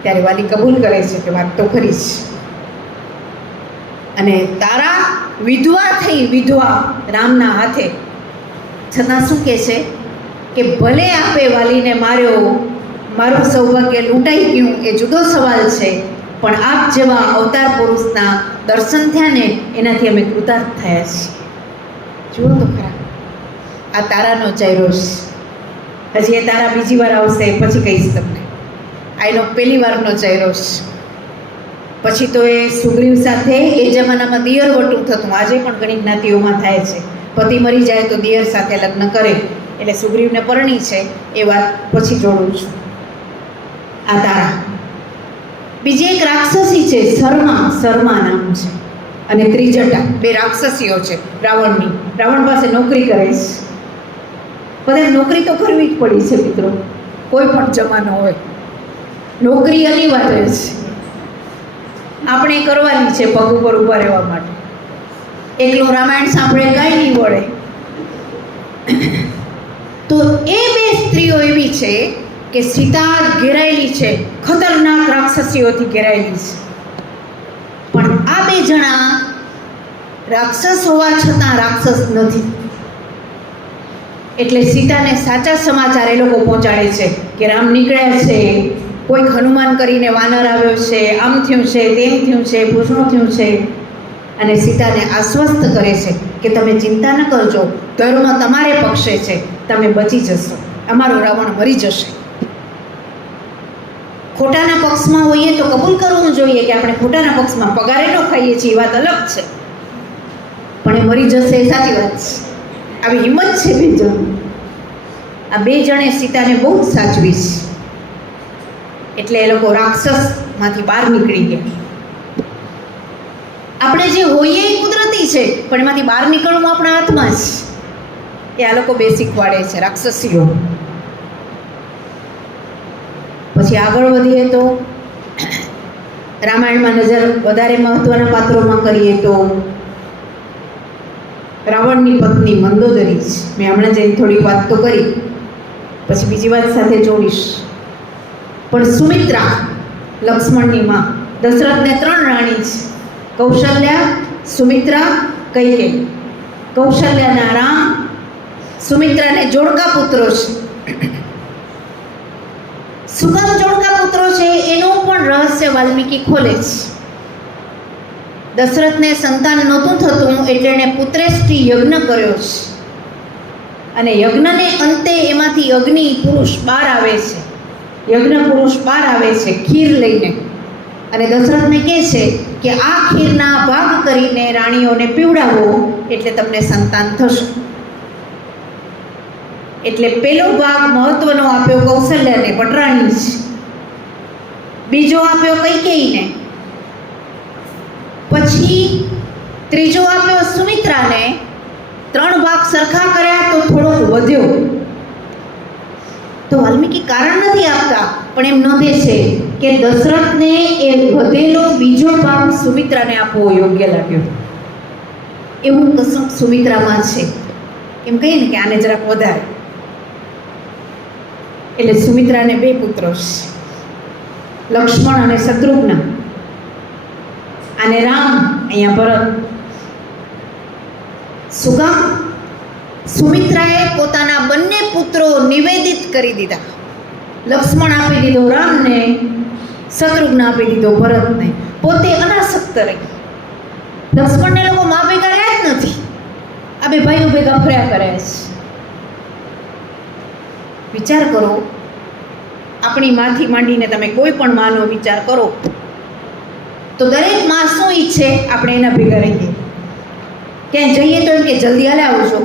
ત્યારે વાલી કબૂલ કરે છે કે વાત તો ખરી છે. અને તારા વિધવા થઈ, વિધવા રામના હાથે, છતાં શું કહે છે કે ભલે આપે વાલીને માર્યો, મારું સૌભાગ્ય લૂંટાઈ ગયું એ જુદો સવાલ છે, પણ આપ જેવા અવતાર પુરુષના દર્શન થયા ને એનાથી અમે કૃતાર્થ થયા છીએ. જુઓ તો ખરા, આ તારાનો ચહેરો છે. હજી એ તારા બીજી વાર આવશે, પછી કહીશ તમને. આ એનો પહેલી વારનો ચહેરો છે. પછી તો એ સુગ્રીવ સાથે એ જમાનામાં દિયર વટું થતું, આજે પણ ઘણી જ્ઞાતિઓમાં થાય છે. પતિ મરી જાય તો દિયર સાથે લગ્ન કરે, એટલે સુગ્રીવને પરણી છે એ વાત પછી જોડું છું. આ તારા. બીજી એક રાક્ષસી છે, શર્મા નામ છે, અને ત્રિજટા, બે રાક્ષસીઓ છે રાવણની. રાવણ પાસે નોકરી કરે છે. બધાને નોકરી તો કરવી જ પડી છે મિત્રો, કોઈ પણ જમાનો હોય નોકરી અનિવાર્ય છે. આપણે કરવાની છે પગ ઉપર ઊભા રહેવા માટે. એકલું રામાયણ સાંભળે કાંઈ નહીં વળે. તો એ બે સ્ત્રીઓ એવી છે કે સીતા ઘેરાયેલી છે, ખતરનાક રાક્ષસીઓથી ઘેરાયેલી છે. પણ આ બે જણા રાક્ષસ હોવા છતાં રાક્ષસ નથી. એટલે સીતાને સાચા સમાચાર એ લોકો પહોંચાડે છે કે રામ નીકળ્યા છે, કોઈક હનુમાન કરીને વાનર આવ્યો છે, આમ થયું છે, તેમ થયું છે, ભૂષણું થયું છે. અને સીતાને આશ્વસ્ત કરે છે કે તમે ચિંતા ન કરજો, ધર્મ તમારે પક્ષે છે, તમે બચી જશો, અમારો રાવણ મરી જશે. ખોટાના પક્ષમાં હોઈએ તો કબૂલ કરવું જોઈએ કે આપણે ખોટાના પક્ષમાં પગારે ન ખાઈએ છીએ, વાત અલગ છે, પણ એ મરી જશે એ સાચી વાત છે. આવી હિંમત છે બે જણ. આ બે જણે સીતાને બહુ જ સાચવી છે. એટલે એ લોકો રાક્ષસમાંથી બહાર નીકળી ગયા. આપણે જે હોઈએ એ કુદરતી છે, પણ એમાંથી બહાર નીકળવું આપણા હાથમાં જ. એ આ લોકો બે શીખવાડે છે, રાક્ષસીઓ. પછી આગળ વધીએ તો રામાયણમાં નજર વધારે મહત્વના પાત્રોમાં કરીએ તો રાવણની પત્ની મંદોદરી છે. મેં હમણાં જઈને થોડી વાત તો કરી, પછી બીજી વાત સાથે જોડીશ. પણ સુમિત્રા, લક્ષ્મણની માં, દશરથને 3 રાણી છે: કૌશલ્યા, સુમિત્રા, કૈકેયી. કૌશલ્યાના રામ, સુમિત્રાને જોડકા પુત્રો છે. સુગમ જોડકા પુત્રો છે એનું પણ રહસ્ય વાલ્મીકી ખોલે છે. દશરથને સંતાન નહોતું થતું એટલે એણે પુત્રેષ્ઠી યજ્ઞ કર્યો છે, અને યજ્ઞને અંતે એમાંથી અગ્નિ પુરુષ બહાર આવે છે, યજ્ઞ પુરુષ બહાર આવે છે ખીર લઈને, અને દશરથને કહે છે કે આ ખીરના ભાગ કરીને રાણીઓને પીવડાવો એટલે તમને સંતાન થશે. એટલે પેલો ભાગ મહત્વનો આપ્યો કૌશલ્યાને, પટરાણી છે. બીજો આપ્યો કૈકેયીને. પછી ત્રીજો આપ્યો સુમિત્રાને. 3 ભાગ સરખા કર્યા તો થોડોક વધ્યો. તો વાલ્મીકી કારણ નથી આપતા, પણ એમ નોંધે છે કે દશરથને એ વધેલો બીજો ભાગ સુમિત્રાને આપવો યોગ્ય લાગ્યો. એવું કસંક સુમિત્રામાં છે. એમ કહીએ ને કે આને જરાક વધારે. એટલે સુમિત્રાને 2 પુત્રો છે, લક્ષ્મણ અને શત્રુઘ્ન. અને રામ, અહીંયા ભરત. સુગમ, સુમિત્રાએ પોતાના બંને પુત્રો નિવેદિત કરી દીધા. લક્ષ્મણ આપી દીધો રામને, શત્રુઘ્ન આપી દીધો ભરતને. પોતે અનાસક્ત રહી. લક્ષ્મણને લોકો મા ભેગા રહ્યા જ નથી, આ 2 ભાઈઓ ભેગા ફર્યા કરે છે. વિચાર કરો, આપણી માથી માંડીને તમે કોઈ પણ માનો વિચાર કરો તો દરેક માં શું ઈચ્છે? આપણે એના ભેગા રહીએ. ક્યાંય જઈએ તો એમ કે જલ્દી હાલે આવજો.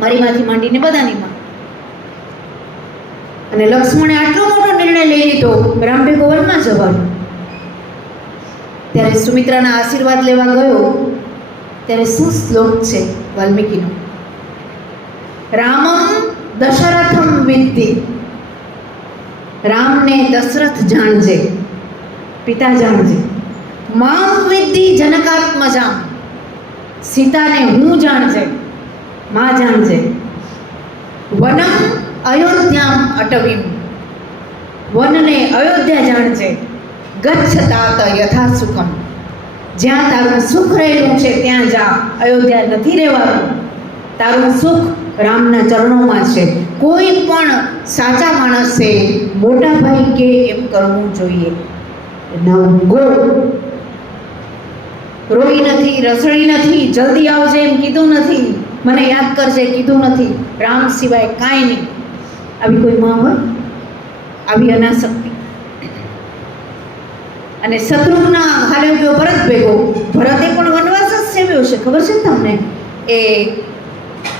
મારી માથી માંડીને બધાની માં. અને લક્ષ્મણે આટલો મોટો નિર્ણય લઈ લીધો રામ ભેગો વનમાં જવાનો. ત્યારે સુમિત્રાના આશીર્વાદ લેવા ગયો ત્યારે શું શ્લોક છે વાલ્મીકીનો? રામમ દશરથમ વિદ્ધિ. રામને દશરથ જાણજે, પિતા જાણજે. મામ વિદ્ધિ જનકાત્મજામ. સીતાને હું જાણજે, માં જાણજે. વનમ અયોધ્યામ અટવીમ. વનને અયોધ્યા જાણજે. ગચ્છ તાત યથા સુખમ. જ્યાં તારું સુખ રહેલું છે ત્યાં જા, અયોધ્યા નથી રહેવાનું. તારું સુખ રામના ચરણોમાં છે. કોઈ પણ સાચા માણસે મોટા ભાઈ કે એમ કરવું જોઈએ. નંગો રોઈ નથી, રસળી નથી, જલ્દી આવજે એમ કીધું નથી, મને યાદ કરજે કીધું નથી. રામ સિવાય કાંઈ નહીં. આવી કોઈ માં હોય? આવી અનાસક્તિ. અને શત્રુઘ્ન હાલ્યો ગયો ભરત ભેગો. ભરતે પણ વનવાસ જ સેવ્યો છે, ખબર છે ને તમને? એ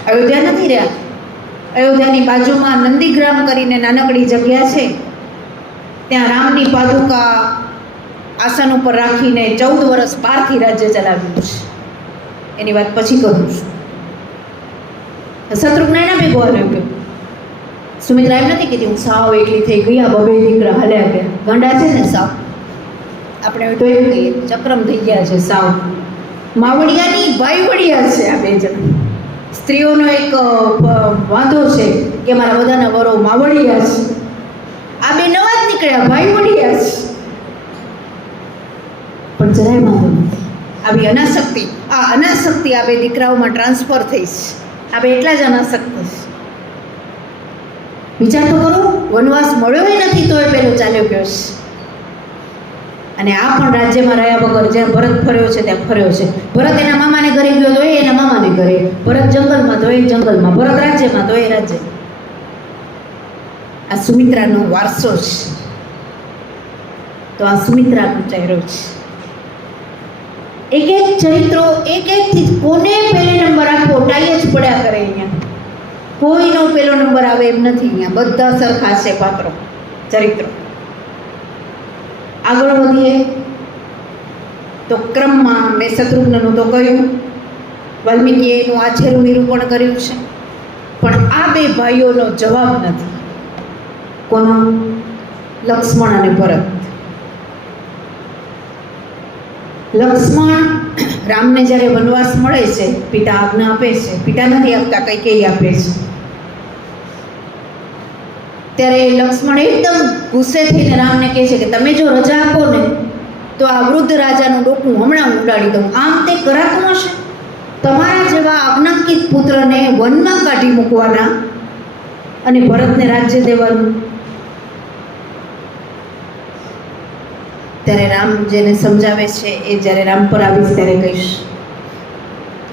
અયોધ્યા નથી રહ્યા. અયોધ્યાની બાજુમાં નંદીગ્રામ કરીને નાનકડી જગ્યા છે, ત્યાં રામની પાદુકા આસન ઉપર રાખીને 14 વર્ષ બહારથી રાજ્ય ચલાવ્યું છે. એની વાત પછી કરું છું. શત્રુઘ્ન એના ભેગો હાલ્યો ગયો. સુમિત્રા એમ નથી કીધી હું સાવ એકલી થઈ ગઈ, આ 2 દીકરા હાલ્યા ગયા. ગાંડા છે ને સાવ. આપણે તો એમ કહીએ ચક્રમ થઈ ગયા છે સાવ. માવડિયાની ભાઈવડિયા છે આ 2 જણ. સ્ત્રીઓનો એક વાંધો છે કે મારા બધાના વરો માવડિયા છે. આ 2 નવા જ નીકળ્યા, ભાઈવડિયા છે. પણ જરાય વાંધો નથી. આવી અનાસક્તિ, આ અનાસક્તિ આ 2 દીકરાઓમાં ટ્રાન્સફર થઈ છે. આપણે એટલા જ અનાસક્ત છે. વિચાર તો કરો, વનવાસ મળ્યો નથી તો એ પેલો ચાલ્યો ગયો છે. અને આ પણ રાજ્યમાં રહ્યા વગર જ્યાં ભરત ફર્યો છે ત્યાં ફર્યો છે. ભરત એના મામાને ઘરે ગયો તો એ એના મામાને ઘરે, ભરત જંગલમાં તો એ જંગલમાં, ભરત રાજ્યમાં તો એ રાજ્ય. આ સુમિત્રાનો વારસો છે. તો આ સુમિત્રાનો ચહેરો છે. એક એક ચરિત્રો એક એકથી કોને પહેલે નંબર આપવો ટાઈ જ પડ્યા કરે. અહીંયા કોઈનો પહેલો નંબર આવે એમ નથી. અહીંયા બધા સરખા છે પાત્રો, ચરિત્રો. આગળ વધીએ તો ક્રમમાં મેં શત્રુઘ્નનું તો કહ્યું, વાલ્મીકીએ એનું આછેરું નિરૂપણ કર્યું છે. પણ આ બે ભાઈઓનો જવાબ નથી. કોનો? લક્ષ્મણ અને ભરત. લક્ષ્મણ રામને જ્યારે વનવાસ મળે છે, પિતા આજ્ઞા આપે છે, પિતા નથી આપતા, કૈકેયી આપે છે, ત્યારે લક્ષ્મણ એકદમ ગુસ્સે થઈને રામને કહે છે કે તમે જો રજા આપો ને તો આ વૃદ્ધ રાજાનું ડોકું હમણાં ઉડાડી દઉં. આમ તે કરાતું હશે? તમારા જેવા આજ્ઞાંકિત પુત્રને વનમાં કાઢી મૂકવાના અને ભરતને રાજ્ય દેવાનું. ત્યારે રામ જેને સમજાવે છે એ જ્યારે રામ પર આવીશ ત્યારે કહીશ.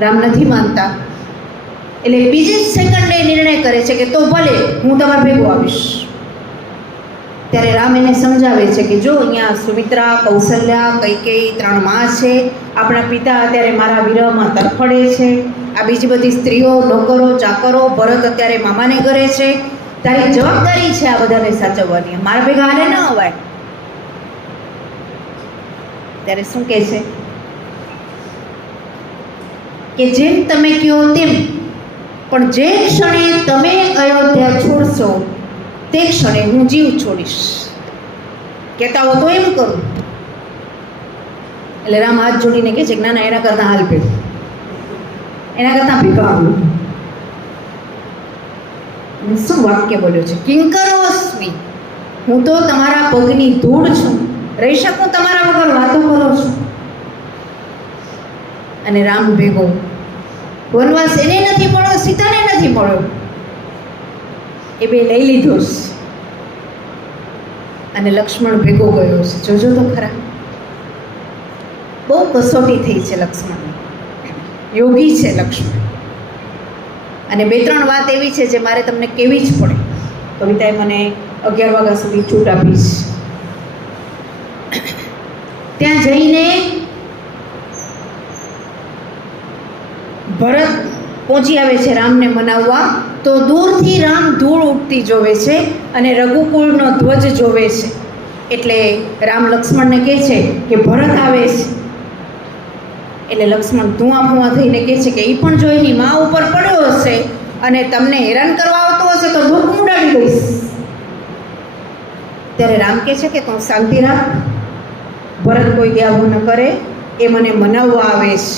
રામ નથી માનતા, એટલે બીજી જ સેકન્ડે નિર્ણય કરે છે કે તો ભલે હું તમારા ભેગો આવીશ. ત્યારે રામ એને સમજાવે છે કે જો અહીંયા સુમિત્રા, કૌશલ્યા, કૈકેયી 3 માં છે. આપણા પિતા અત્યારે મારા વિરહમાં તરફડે છે. આ બીજી બધી સ્ત્રીઓ, નોકરો, ચાકરો, ભરત અત્યારે મામાને ઘરે છે. તારી જવાબદારી છે આ બધાને સાચવવાની. મારા ભેગા હાલે ન અવાય. ત્યારે શું કહે છે કે જેમ તમે કહો તેમ, પણ જે ક્ષણે તમે અયોધ્યા છોડશો તે ક્ષણે હું જીવ છોડીશ. કહેતા હો તો એમ કરું. એટલે રામ હાથ જોડીને કહે છે કે ના ના, એના કરતાં હાલ ભેગું, એના કરતાં ભેગા આવું. શું વાક્ય બોલ્યો છે? કિંકરોસ્મિ, હું તો તમારા પગની ધૂળ છું, રહી શકું તમારા વગર? વાતો કરો છો. અને રામ ભેગો. વનવાસ એને નથી મળ્યો, સીતાને નથી મળ્યો, એ બે લઈ લીધો છે. અને લક્ષ્મણ ભેગો ગયો છે. જોજો તો ખરા, બહુ કસોટી થઈ છે લક્ષ્મણ. યોગી છે લક્ષ્મણ. અને 2-3 વાત એવી છે જે મારે તમને કહેવી જ પડે. કવિતાએ મને 11 વાગ્યા સુધી છૂટ આપી છે. ત્યાં જઈને ભરત પહોંચી આવે છે રામને મનાવવા. તો દૂરથી રામ ધૂળ ઉડતી જોવે છે અને રઘુકુળનો ધ્વજ જોવે છે. એટલે રામ લક્ષ્મણને કહે છે કે ભરત આવે છે. એટલે લક્ષ્મણ ધુઆ ફુઆ થઈને કહે છે કે એ પણ જો એની મા ઉપર પડ્યો હશે અને તમને હેરાન કરવા આવતો હશે તો ધોકું ઉડાડી દઈશ. ત્યારે રામ કહે છે કે તું શાંતિ રાખ, ભરત કોઈ દ્યાવું ન કરે, એ મને મનાવવા આવે છે.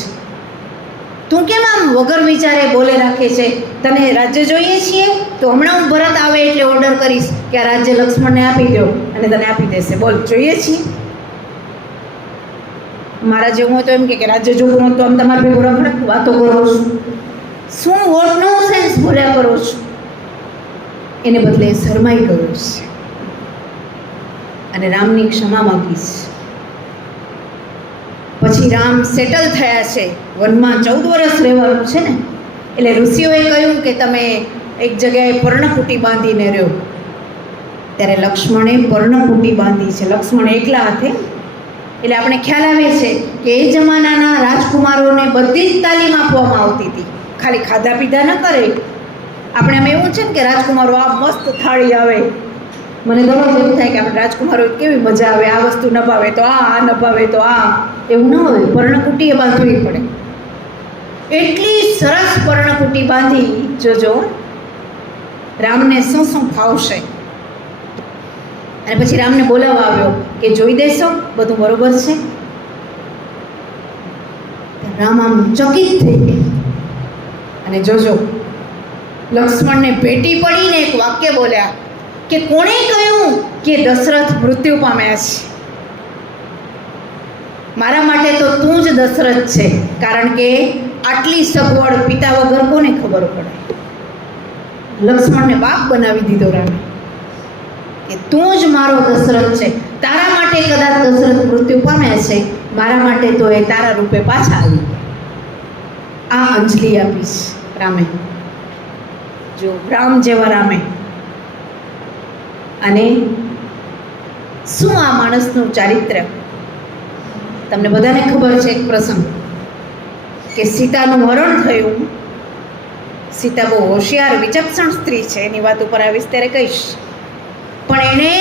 તું કેમ આમ વગર વિચારે બોલે રાખે છે? તને રાજ્ય જોઈએ છીએ તો હમણાં હું ભરત આવે એટલે ઓર્ડર કરીશ કે આ રાજ્ય લક્ષ્મણને આપી દો અને તને આપી દેશે. બોલ, જોઈએ છીએ? મારા જેવું હોય તો એમ કે રાજ્ય જોવું હોય તો આમ તમારે ભેગું રખડે વાતો કરો છો. શું વોટ નો સેન્સ બોલ્યા કરો છો? એને બદલે શરમાઈ ગયો છે અને રામની ક્ષમા માગી છે. પછી રામ સેટલ થયા છે. વનમાં 14 વર્ષ રહેવાનું છે ને, એટલે ઋષિઓએ કહ્યું કે તમે એક જગ્યાએ પર્ણકુટી બાંધીને રહ્યો. ત્યારે લક્ષ્મણે પર્ણકુટી બાંધી છે, લક્ષ્મણ એકલા હાથે. એટલે આપણે ખ્યાલ આવે છે કે એ જમાનાના રાજકુમારોને બધી જ તાલીમ આપવામાં આવતી હતી, ખાલી ખાધા પીધા ન કરે. આપણે આમ એવું છે ને કે રાજકુમારો આ મસ્ત થાળી આવે, મને દરરોજ એવું થાય કે આપણે રાજકુમારો કેવી મજા આવે, આ વસ્તુ ન ભાવે તો આ ન ભાવે તો આ, એવું ન હોય. પર્ણકુટીએ બાંધવી પડે. એટલી સરસ પર્ણકુટી બાંધી. જોજો રામને શું શું ફાવશે. અને પછી રામને બોલાવવા આવ્યો કે જોઈ દેશો બધું બરોબર છે? રામ આમ ચકિત થઈ ગઈ. અને જોજો લક્ષ્મણને ભેટી પડીને એક વાક્ય બોલ્યા કે કોણે કહ્યું કે દશરથ મૃત્યુ પામ્યા છે? મારા માટે તો તું જ દશરથ છે, કારણ કે આટલી સગવડ પિતા વગર કોને ખબર પડે. લક્ષ્મણને બાપ બનાવી દીધો રામે કે તું જ મારો દશરથ છે. તારા માટે કદાચ દશરથ મૃત્યુ પામ્યા છે, મારા માટે તો એ તારા રૂપે પાછા આવી. આ અંજલિ આપીશ રામે. જો રામ જેવા રામે. અને શું આ માણસનું ચારિત્ર્ય, તમને બધાને ખબર છે એક પ્રસંગ કે સીતાનું મરણ થયું. સીતા બહુ હોશિયાર વિચક્ષણ સ્ત્રી છે, એની વાત ઉપર આવીશ ત્યારે કહીશ. પણ એણે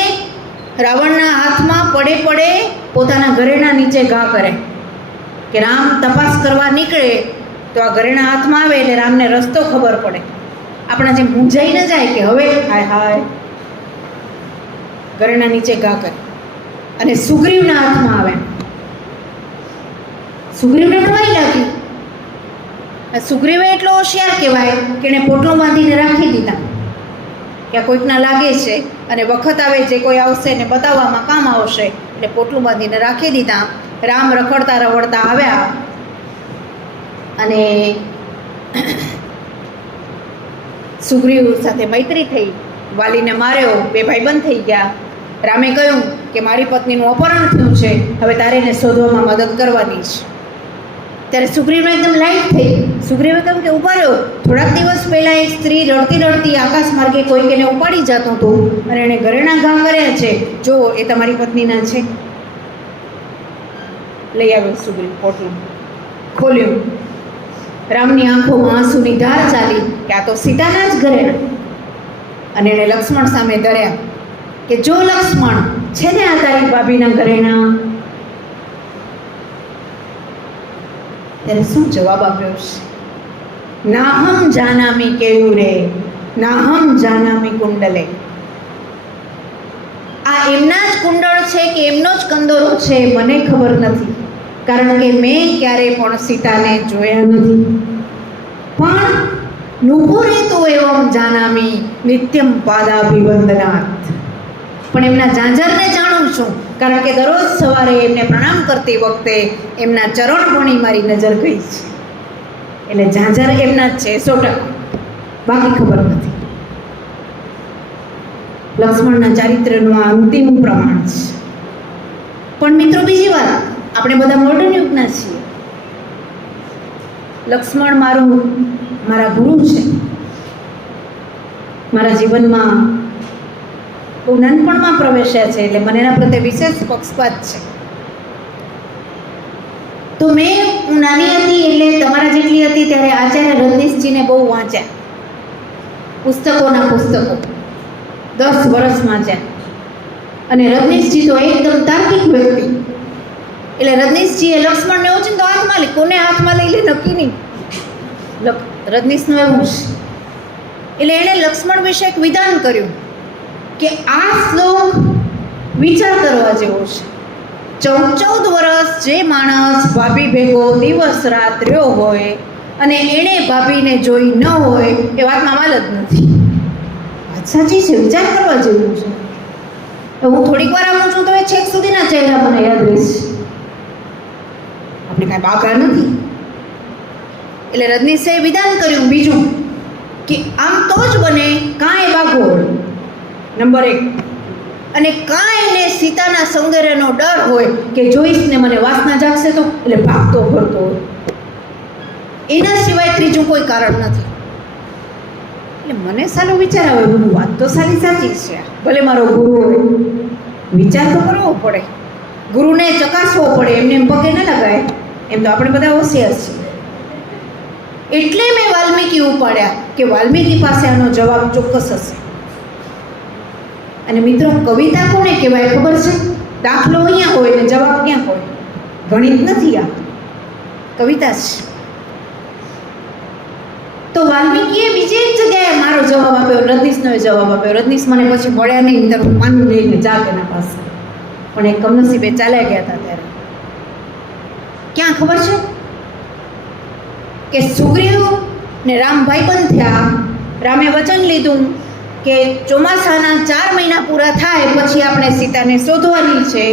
રાવણના હાથમાં પડે પડે પોતાના ઘરેણા નીચે ઘા કરે કે રામ તપાસ કરવા નીકળે તો આ ઘરેણા હાથમાં આવે એટલે રામને રસ્તો ખબર પડે. આપણા જેમ મૂંઝાઈ ન જાય કે હવે હાય હાય. ઘરેણા નીચે ઘા કરે અને સુગ્રીવના હાથમાં આવે. સુગ્રીવને નવાઈ લાગી. સુગ્રીવે એટલો હોશિયાર કહેવાય કે એણે પોટલું બાંધીને રાખી દીધા કે આ કોઈકના લાગે છે અને વખત આવે જે કોઈ આવશે ને બતાવવામાં કામ આવશે એટલે પોટલું બાંધીને રાખી દીધા. રામ રખડતા રવડતા આવ્યા અને સુગ્રીવ સાથે મૈત્રી થઈ. વાલીને માર્યો, બે ભાઈબંધ થઈ ગયા. રામે કહ્યું કે મારી પત્નીનું અપહરણ થયું છે, હવે તારે એને શોધવામાં મદદ કરવાની છે. ત્યારે સુગ્રીવને એકદમ લાઈટ થઈ. સુગ્રીવે કહ્યું કે ઊભા રહ્યો, થોડાક દિવસ પહેલાં એક સ્ત્રી રડતી રડતી આકાશ માર્ગે કોઈક એને ઉપાડી જતું હતું અને એણે ઘરેણા ઘા કર્યા છે, જો એ તમારી પત્નીના છે. લઈ આવ્યો સુગ્રીવ પોટલું, ખોલ્યું. રામની આંખોમાં આંસુની ધાર ચાલી કે આ તો સીતાના જ ઘરેણા. અને એણે લક્ષ્મણ સામે ધર્યા કે જો લક્ષ્મણ, છે ને આ તારી ભાભીના ઘરેણા. ત્યારે શું જવાબ આપ્યો છે? નાહમ જાનામી કેયુરે નાહમ જાનામી કુંડલે. આ એમના જ કુંડળ છે કે એમનો જ કંદોરો છે મને ખબર નથી, કારણ કે મેં ક્યારેય પણ સીતાને જોયા નથી. પણ નુપુરે તો એવમ જાનામી નિત્યમ પાદાભિવંદનાથ. પણ એમના ઝાંઝરને જાણું છું, કારણ કે દરરોજ સવારે એમને પ્રણામ કરતી વખતે એમના ચરણપણી મારી નજર ગઈ છે. એટલે ઝાંઝર એમના જ છે 100%, બાકી ખબર નથી. લક્ષ્મણના ચારિત્ર્યનું આ અંતિમ પ્રમાણ છે. પણ મિત્રો બીજી વાત, આપણે બધા મોડર્ન યુગના છીએ. લક્ષ્મણ મારા ગુરુ છે. મારા જીવનમાં બહુ નાનપણમાં પ્રવેશ્યા છે, એટલે મને એના પ્રત્યે વિશેષ પક્ષપાત છે. તો હું નાની હતી એટલે તમારા જેટલી હતી ત્યારે આચાર્ય રજનીશજીને બહુ વાંચ્યા, પુસ્તકોના પુસ્તકો 10 વર્ષ વાંચ્યા. અને રજનીશજી તો એકદમ તાર્કિક વ્યક્તિ. એટલે રજનીશજીએ લક્ષ્મણને ઓછીને તો હાથમાં લઈ, કોને હાથમાં લઈ લે નક્કી નહીં. રજનીશનું એવું છે. એટલે એણે લક્ષ્મણ વિશે એક વિધાન કર્યું કે આ શ્લોક વિચાર કરવા જેવો છે. 14 વર્ષ જે માણસ ભાભી ભેગો દિવસ રાત રહ્યો હોય અને એણે ભાભીને જોઈ ન હોય એ વાતમાં માલ જ નથી. વાત સાચી છે, વિચાર કરવા જેવું છે. હું થોડીક વાર આવું છું તો એ છેક સુધીના ચહેરા મને યાદ રહેશે. આપણે કાંઈ બાકા નથી. એટલે રજનીશે વિધાન કર્યું બીજું કે આમ તો જ બને કાંઈ બાગો નંબર 1, અને કાંઈ એને સીતાના સૌંદર્યનો ડર હોય કે જોઈશ ને મને વાસના જાગશે તો એટલે ભાગતો ફરતો હોય. એના સિવાય ત્રીજું કોઈ કારણ નથી. એટલે મને સારો વિચાર આવે, બધું વાત તો સારી સાચી છે, ભલે મારો ગુરુ હોય, વિચાર તો કરવો પડે, ગુરુને ચકાસવો પડે, એમને એમ પગે ન લગાય. એમ તો આપણે બધા હોશિયાર છીએ. એટલે મેં વાલ્મીકી ઉપાડ્યા કે વાલ્મીકી પાસે આનો જવાબ ચોક્કસ હશે. અને મિત્રો, કવિતા કોને કહેવાય ખબર છે? દાખલો અહીંયા હોય ને જવાબ ક્યાં હોય. ગણિત નથી, આ કવિતા છે. તો વાલ્મીકીએ બીજી એક જગ્યાએ મારો જવાબ આપ્યો, રજનીશનો જવાબ આપ્યો. રજનીશ મને પછી મળ્યા નહીં, તો માનું લઈને જાગ એના પાસે. પણ એ કમનસીબે ચાલ્યા ગયા હતા. ત્યારે ક્યાં ખબર છે કે સુગ્રીવ ને રામ ભાઈબંધ થયા. રામે વચન લીધું કે ચોમાસાના 4 મહિના પૂરા થાય પછી આપણે સીતાને શોધવાની છે.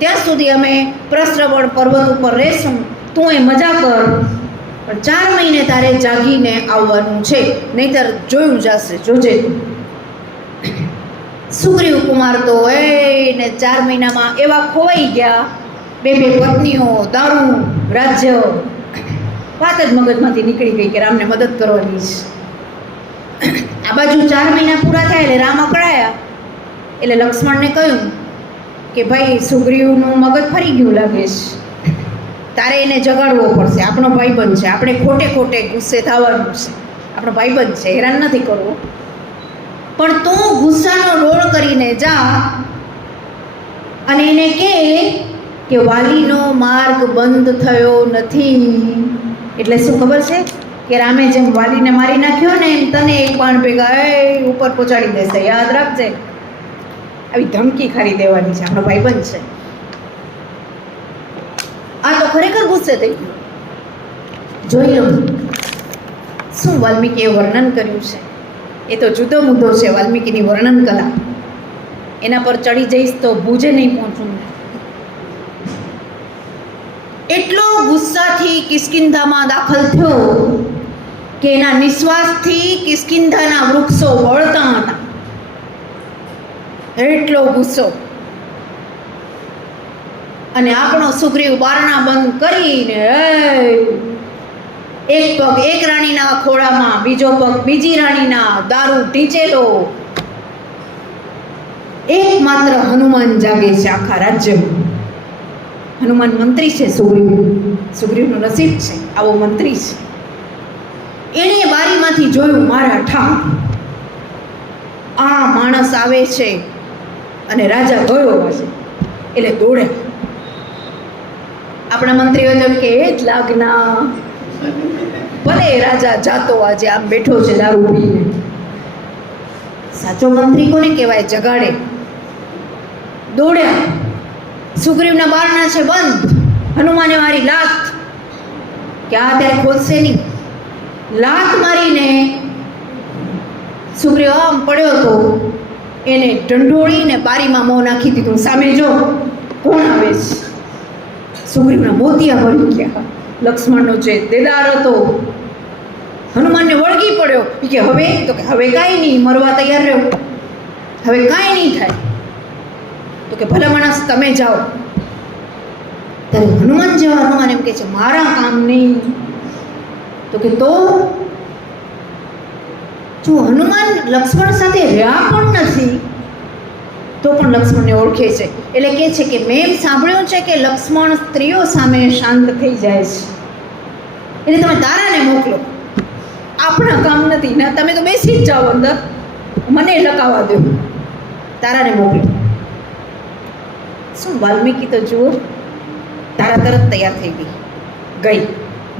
ત્યાં સુધી અમે પ્રસ્રવણ પર્વત ઉપર રહેશું, તું એ મજા કર, પણ 4 મહિને તારે જાગીને આવવાનું છે, નહીંતર જોયું જશે, જોજે. સુગ્રીવ કુમાર તો એને 4 મહિનામાં એવા ખોવાઈ ગયા, 2 પત્નીઓ, દારૂ, રાજ્ય, વાત જ મગજમાંથી નીકળી ગઈ કે રામને મદદ કરવાની છે. આ બાજુ 4 મહિના પૂરા થયા એટલે રામ અકળાયા. એટલે લક્ષ્મણને કહ્યું કે ભાઈ સુગ્રીવનું મગજ ફરી ગયું લાગે છે, તારે એને જગાડવો પડશે, આપણો ભાઈબંધ છે, આપણે ખોટે ખોટે ગુસ્સે થવાનું છે, આપણો ભાઈબંધ છે, હેરાન નથી કરવો, પણ તું ગુસ્સાનો ડોળ કરીને જા અને એને કહે કે વાલીનો માર્ગ બંધ થયો નથી. એટલે શું ખબર છે કે રામે જેમ વાલીને મારી નાખ્યો ને એમ તને એક બાણ ભેગા ઉપર પહોંચાડી દેશે, યાદ રાખજે. આવી ધમકી ખાલી દેવાની છે, આપણો ભાઈબંધ છે. આ તો ખરેખર ગુસ્સે થઈ ગયું. જોઈ લો શું વાલ્મીકીએ વર્ણન કર્યું છે. એ તો જુદો મુદ્દો છે વાલ્મીકીની વર્ણન કલા, એના પર ચડી જઈશ તો ભૂજે નહીં પહોંચું. એટલો ગુસ્સાથી કિષ્કિંધામાં દાખલ થયો કે એના નિશ્વાસથી કિષ્કિંધાના વૃક્ષો વળતા હતા, એટલો ગુસ્સો. અને આપણો સુગ્રીવ બારણા બંધ કરીને એક પગ એક રાણીના ખોળામાં, બીજો પગ બીજી રાણીના, દારૂ ઢીંચેલો. એકમાત્ર હનુમાન જાગે છે આખા રાજ્યમાં. હનુમાન મંત્રી છે સુગ્રીવનું નસીબ છે, આવો મંત્રી છે. એણે બારીમાંથી જોયું, મારા ઠા આ માણસ આવે છે અને રાજા ગયો હશે, એટલે દોડે. આપણા મંત્રીઓ તો કે જ લાગના, ભલે રાજા જાતો આજે આમ બેઠો છે દારૂ પીને. સાચો મંત્રી કોને કહેવાય? જગાડે. દોડ્યા. સુગ્રીવના બારણા છે બંધ, હનુમાને મારી લાત, કે આ ત્યારે ખોલશે નહીં. લાત મારીને સુગ્રીવ આમ પડ્યો હતો, એને ઢંઢોળીને બારીમાં મોં નાખી દીધું. સામે જો કોણ આવે છે. સુગ્રીવના મોતિયા ભરી ગયા. લક્ષ્મણનો જે દેદાર હતો હનુમાનને વળગી પડ્યો. કે હવે? તો કે હવે કાંઈ નહીં, મરવા તૈયાર રહ્યો, હવે કાંઈ નહીં થાય. તો કે ભલા માણસ તમે જાઓ. ત્યારે હનુમાન એમ કહે છે મારા કામ નહીં. તો કે તો જો હનુમાન લક્ષ્મણ સાથે રહ્યા પણ નથી તો પણ લક્ષ્મણને ઓળખે છે. એટલે કહે છે કે મેં સાંભળ્યું છે કે લક્ષ્મણ સ્ત્રીઓ સામે શાંત થઈ જાય છે, એટલે તમે તારાને મોકલો, આપણા કામ નથી ને, તમે તો બેસી જ જાઓ અંદર, મને લકાવવા દો, તારાને મોકલો. શું વાલ્મીકી તો જુઓ તારા તરત તૈયાર થઈ ગઈ.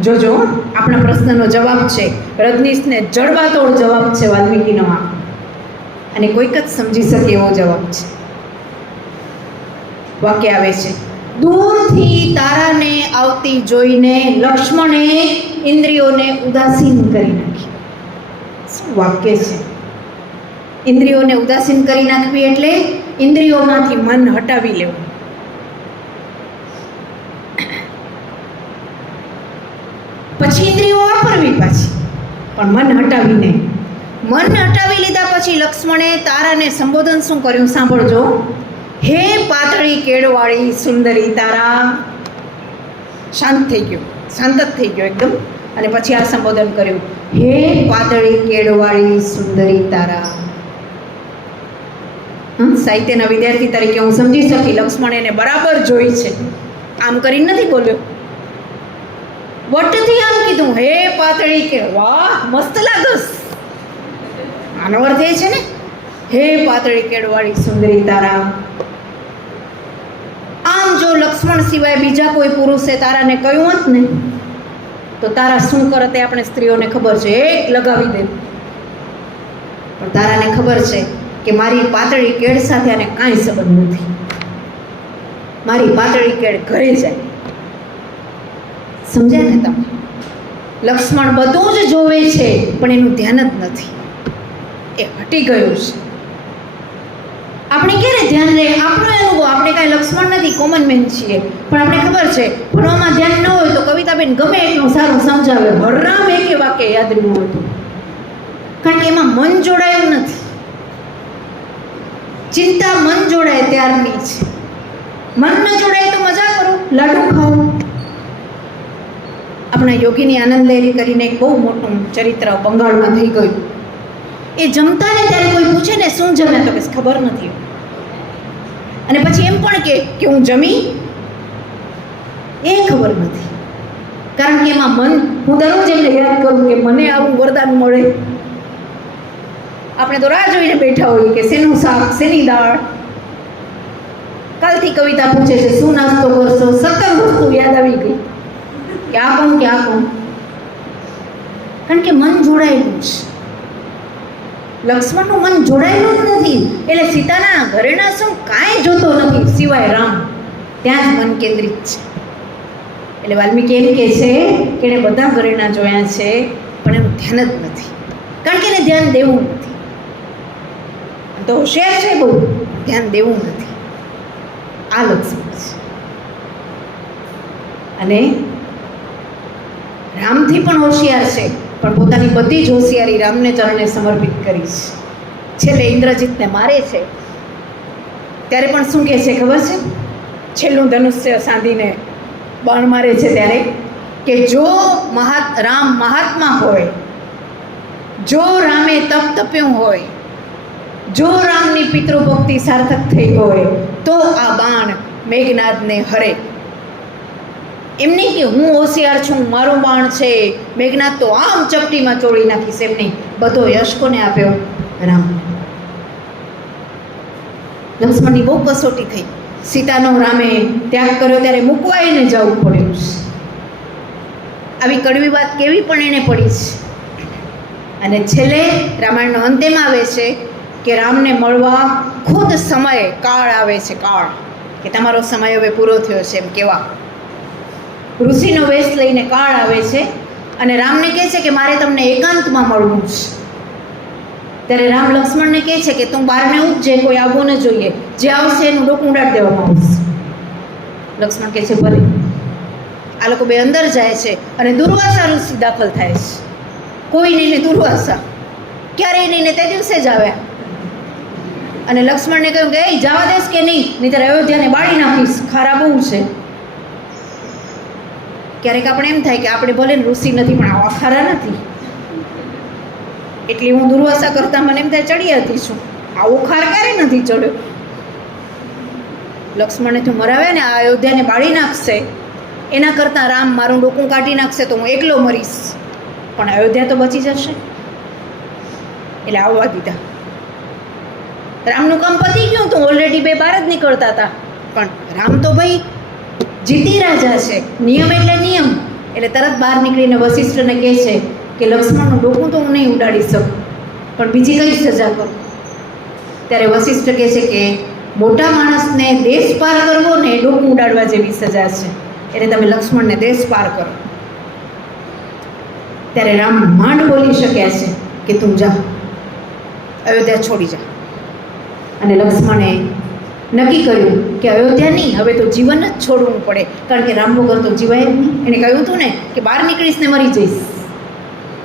જોજો આપણા પ્રશ્નનો જવાબ છે, રજનીશને જડબાતોડ જવાબ છે વાલ્મીકીનો આ, અને કોઈક જ સમજી શકે એવો જવાબ છે. વાક્ય આવે છે, દૂરથી તારાને આવતી જોઈને લક્ષ્મણે ઇન્દ્રિયોને ઉદાસીન કરી નાખી. શું વાક્ય છે! ઇન્દ્રિયોને ઉદાસીન કરી નાખવી એટલે ઇન્દ્રિયોમાંથી મન હટાવી લેવું. પછી ઇન્દ્રિયો વાપરવી પાછી, પણ મન હટાવીને. મન હટાવી લીધા પછી લક્ષ્મણે તારાને સંબોધન શું કર્યું સાંભળજો. હે પાતળી કેળવાળી સુંદરી તારા. શાંત થઈ ગયો, શાંત જ થઈ ગયો એકદમ. અને પછી આ સંબોધન કર્યું, હે પાતળી કેળવાળી સુંદરી તારા. સાહિત્યના વિદ્યાર્થી તરીકે હું સમજી શકી લક્ષ્મણ એને બરાબર જોઈ છે, આમ કરીને નથી બોલ્યો, વટથી આમ કીધું, હે પાતળી કે વાહ મસ્ત લાગસ. આનો અર્થ એ છે ને, હે પાતળી કેળવાળી સુંદરી તારા. આમ જો લક્ષ્મણ સિવાય બીજા કોઈ પુરુષે તારાને કહ્યું હોત ને તો તારા શું કરત એ આપણે સ્ત્રીઓને ખબર છે, એક લગાવી દે. પણ તારાને ખબર છે કે મારી પાતળી કેળ સાથે આને કાંઈ સંબંધ નથી, મારી પાતળી કેળ ઘરે જાય. સમજ્યા ને તમે? લક્ષ્મણ બધું જ જોવે છે પણ એનું ધ્યાન જ નથી, એ હટી ગયું છે. આપણે ક્યારે ધ્યાન રહે આપણો અનુભવ, આપણે કાંઈ લક્ષ્મણ નથી, કોમન મેન છીએ, પણ આપણે ખબર છે ભણવામાં ધ્યાન ન હોય તો કવિતાબેન ગમે એટલું સારું સમજાવે, હરરામ એકે વાક્ય યાદ ન હોતું, કારણ કે એમાં મન જોડાયું નથી. ચિંતા મન જોડાય ત્યારની છે. મન ન જોડાય તો મજા કરો, લાડુ ખાઓ. આપણા યોગીની આનંદ લહેરી કરીને એક બહુ મોટું ચરિત્ર બંગાળમાં થઈ ગયું. એ જમતા ને ત્યારે કોઈ પૂછે ને શું જમ્યા, તો કે ખબર નથી. અને પછી એમ પણ કે હું જમી, એ ખબર નથી, કારણ કે એમાં મન, હું દરરોજ એમને યાદ કરું કે મને આવું વરદાન મળે. આપણે તો રાહ જોઈને બેઠા હોઈએ કે શેનું શાક, શેની દાળ. કાલથી કવિતા પૂછે છે શું નાસ્તો કરશો, 17 વસ્તુ યાદ આવી ગઈ કે આ કહું કે આ કહું, કારણ કે મન જોડાયેલું છે. લક્ષ્મણનું મન જોડાયેલું જ નથી, એટલે સીતાના ઘરેણા શું કાંઈ જોતો નથી સિવાય રામ. ત્યાં જ મન કેન્દ્રિત છે. એટલે વાલ્મીકી એમ કહે છે કે એણે બધા ઘરેણા જોયા છે પણ એનું ધ્યાન જ નથી, કારણ કે એને ધ્યાન દેવું નથી. તો હોશિયાર છે બહુ, ધ્યાન દેવું નથી. આ લક્ષ્મણ છે. અને રામથી પણ હોશિયાર છે, પણ પોતાની બધી જ હોશિયારી રામને ચરણે સમર્પિત કરી છે. છેલ્લે ઇન્દ્રજીતને મારે છે ત્યારે પણ શું કહે છે ખબર છે? છેલ્લું ધનુષ્ય સાંધીને બાણ મારે છે ત્યારે કે જો રામ મહાત્મા હોય, જો રામે તપ તપ્યું હોય, જો રામની પિતૃભક્તિ સાર્થક થઈ હોય તો આ બાણ મેઘનાદને હરે. એમ નહીં કે હું હોશિયાર છું, મારું બાણ છે, મેઘનાદ તો આમ ચપટીમાં ચોળી નાખીશ, એમ નહીં. બધો યશ કોને આપ્યો? રામ. લક્ષ્મણની બહુ કસોટી થઈ. સીતાનો રામે ત્યાગ કર્યો ત્યારે મૂકવા એને જવું પડ્યું છે. આવી કડવી વાત કેવી પણ એને પડી છે. અને છેલ્લે રામાયણનો અંત એમ આવે છે કે રામને મળવા ખુદ સમય કાળ આવે છે. કાળ કે તમારો સમય હવે પૂરો થયો છે એમ કેવા ઋષિનો વેશ લઈને કાળ આવે છે અને રામને કહે છે કે મારે તમને એકાંતમાં મળવું છે. ત્યારે રામ લક્ષ્મણને કહે છે કે તું બહારને ઉઠજે, કોઈ આવવું ન જોઈએ, જે આવશે એનું ડોકું ઉડાડી દેવામાં આવશે. લક્ષ્મણ કહે છે ભલે. આ લોકો બે અંદર જાય છે અને દુર્વાસા ઋષિ દાખલ થાય છે. કોઈ નહીં ને દુર્વાસા, ક્યારેય નહીં ને તે દિવસે જ આવ્યા. અને લક્ષ્મણને કહ્યું કે એ જવા દેશ કે નહીં, નહીંતર અયોધ્યાને બાળી નાખીશ, ખારા બહુ છે. ક્યારેક આપણે એમ થાય કે આપણે ભલે ઋષિ નથી પણ આવા ખારા નથી, એટલી હું દુર્વાસા કરતાં મને એમ થાય ચડી હતી છું, આવો ખાર ક્યારે નથી ચડ્યો. લક્ષ્મણને તું મરાવે ને આ અયોધ્યાને બાળી નાખશે, એના કરતાં રામ મારું ડોકું કાઢી નાખશે તો હું એકલો મરીશ, પણ અયોધ્યા તો બચી જશે. એટલે આવવા દીધા. રામનું કામ પતી ગયું તો ઓલરેડી બે બહાર જ નીકળતા હતા, પણ રામ તો ભાઈ જીતી રાજા છે, નિયમ એટલે નિયમ. એટલે તરત બહાર નીકળીને વશિષ્ઠને કહે છે કે લક્ષ્મણનું ડોકું તો હું નહીં ઉડાડી શકું, પણ બીજી કઈ સજા કરું? ત્યારે વશિષ્ઠ કહે છે કે મોટા માણસને દેશ પાર કરવો ને એ ડોકું ઉડાડવા જેવી સજા છે, એટલે તમે લક્ષ્મણને દેશ પાર કરો. ત્યારે રામ માંડ બોલી શક્યા છે કે તું જા, અયોધ્યા છોડી જા. અને લક્ષ્મણે નક્કી કર્યું કે અયોધ્યા નહીં, હવે તો જીવન જ છોડવું પડે, કારણ કે રામ વગર તો જીવાય જ નહીં. એણે કહ્યું હતું ને કે બહાર નીકળીશ ને મરી જઈશ.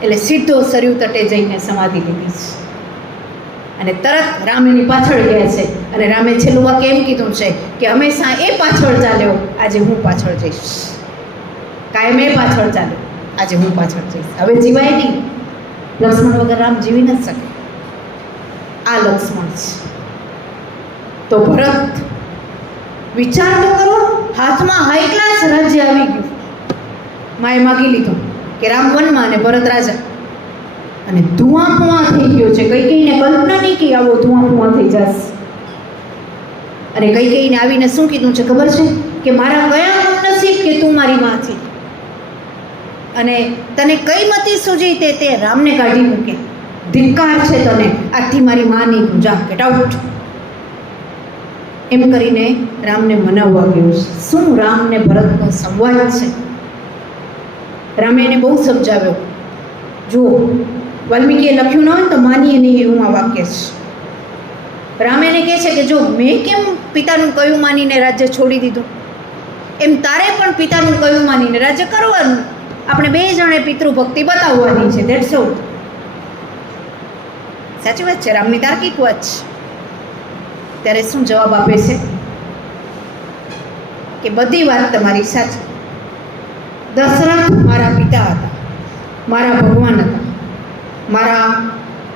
એટલે સીધો સરયુ તટે જઈને સમાધિ લીધી છે. અને તરત રામ એની પાછળ ગયા છે. અને રામે છેલ્લું વાક્ય એમ કીધું છે કે હંમેશા એ પાછળ ચાલ્યો, આજે હું પાછળ જઈશ. કાયમ એ પાછળ ચાલ્યો, આજે હું પાછળ જઈશ. હવે જીવાય નહીં. લક્ષ્મણ વગર રામ જીવી ન શકે. આ લક્ષ્મણ છે. તો ભરત, વિચાર તો કરો, હાથમાં હાઈ ક્લાસ રાજ્ય આવી ગયું. માએ માગી લીધું કે રામ વનમાં અને ભરત રાજા. અને ધુઆં પુઆં થઈ ગયો છે. કૈકેયીને કલ્પના નહીં કે આવો ધુઆં પુઆં થઈ જશે. અને કૈકેયીને આવીને શું કીધું છે ખબર છે? કે મારા કયા નસીબ કે તું મારી માં હતી, અને તને કઈ મતી સૂજી તે રામને કાઢી મૂકે. ધિક્કાર છે તને, આજથી મારી માં નહીં, જા ગેટ આઉટ. એમ કરીને રામને મનાવવા ગયું છે. શું રામ ને ભરતનો સંવાદ છે! રામે એને બહુ સમજાવ્યો. જુઓ, વાલ્મીકીએ લખ્યું ન હોય તો માનીએ નહીં એવું આ વાક્ય છે. રામ એને કહે છે કે જો મેં કેમ પિતાનું કહ્યું માનીને રાજ્ય છોડી દીધું, એમ તારે પણ પિતાનું કહ્યું માનીને રાજ્ય કરવાનું. આપણે બે જણે પિતૃભક્તિ બતાવવાની છે. That's all. સાચી વાત છે, રામની તાર્કિક વાત છે. ત્યારે શું જવાબ આપે છે કે બધી વાત તમારી સાચી. દશરથ મારા પિતા હતા, મારા ભગવાન હતા, મારા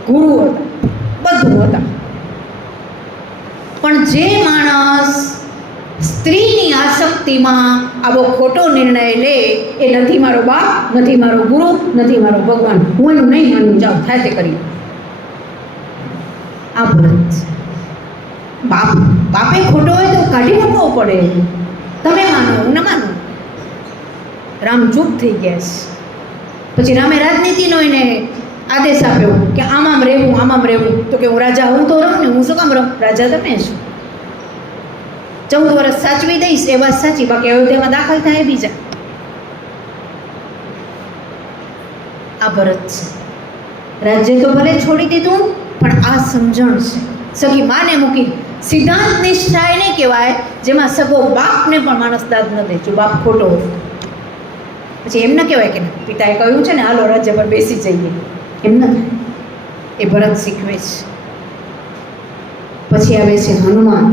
ગુરુ હતા, બધું હતા. પણ જે માણસ સ્ત્રીની આસક્તિમાં આવો ખોટો નિર્ણય લે એ નથી મારો બાપ, નથી મારો ગુરુ, નથી મારો ભગવાન. હું એનું નહીં માનું. જાઓ થાય તે કરી. આ ભરત બાપે ખોટો હોય તો કાઢી મૂકવો પડે. તમે માનો, હું ન માનું. રામ ચૂપ થઈ ગયા છે. પછી રામે રાજનીતિનો એને આદેશ આપ્યો કે આમ રહેવું, આમ રહેવું. તો કે હું રાજા હું તો રહું ને, હું શું કામ રહું? રાજા તમે છો. 14 વર્ષ સાચવી દઈશ એ વાત સાચી, બાકી અયોધ્યામાં દાખલ થાય બીજા. આ ભરત છે. રાજ્ય તો ભલે છોડી દીધું, પણ આ સમજણ છે. સગી માને મૂકી. સિદ્ધાંત નિષ્ઠા એને કહેવાય જેમાં સગો બાપને પણ માણસ દાદ ન દે જો બાપ ખોટો હોય. પછી એમ ન કહેવાય કે પિતાએ કહ્યું છે ને હાલો રાજ્ય પર બેસી જઈએ, એમ ન થાય. એ ભરત શીખવે છે. પછી આવે છે હનુમાન.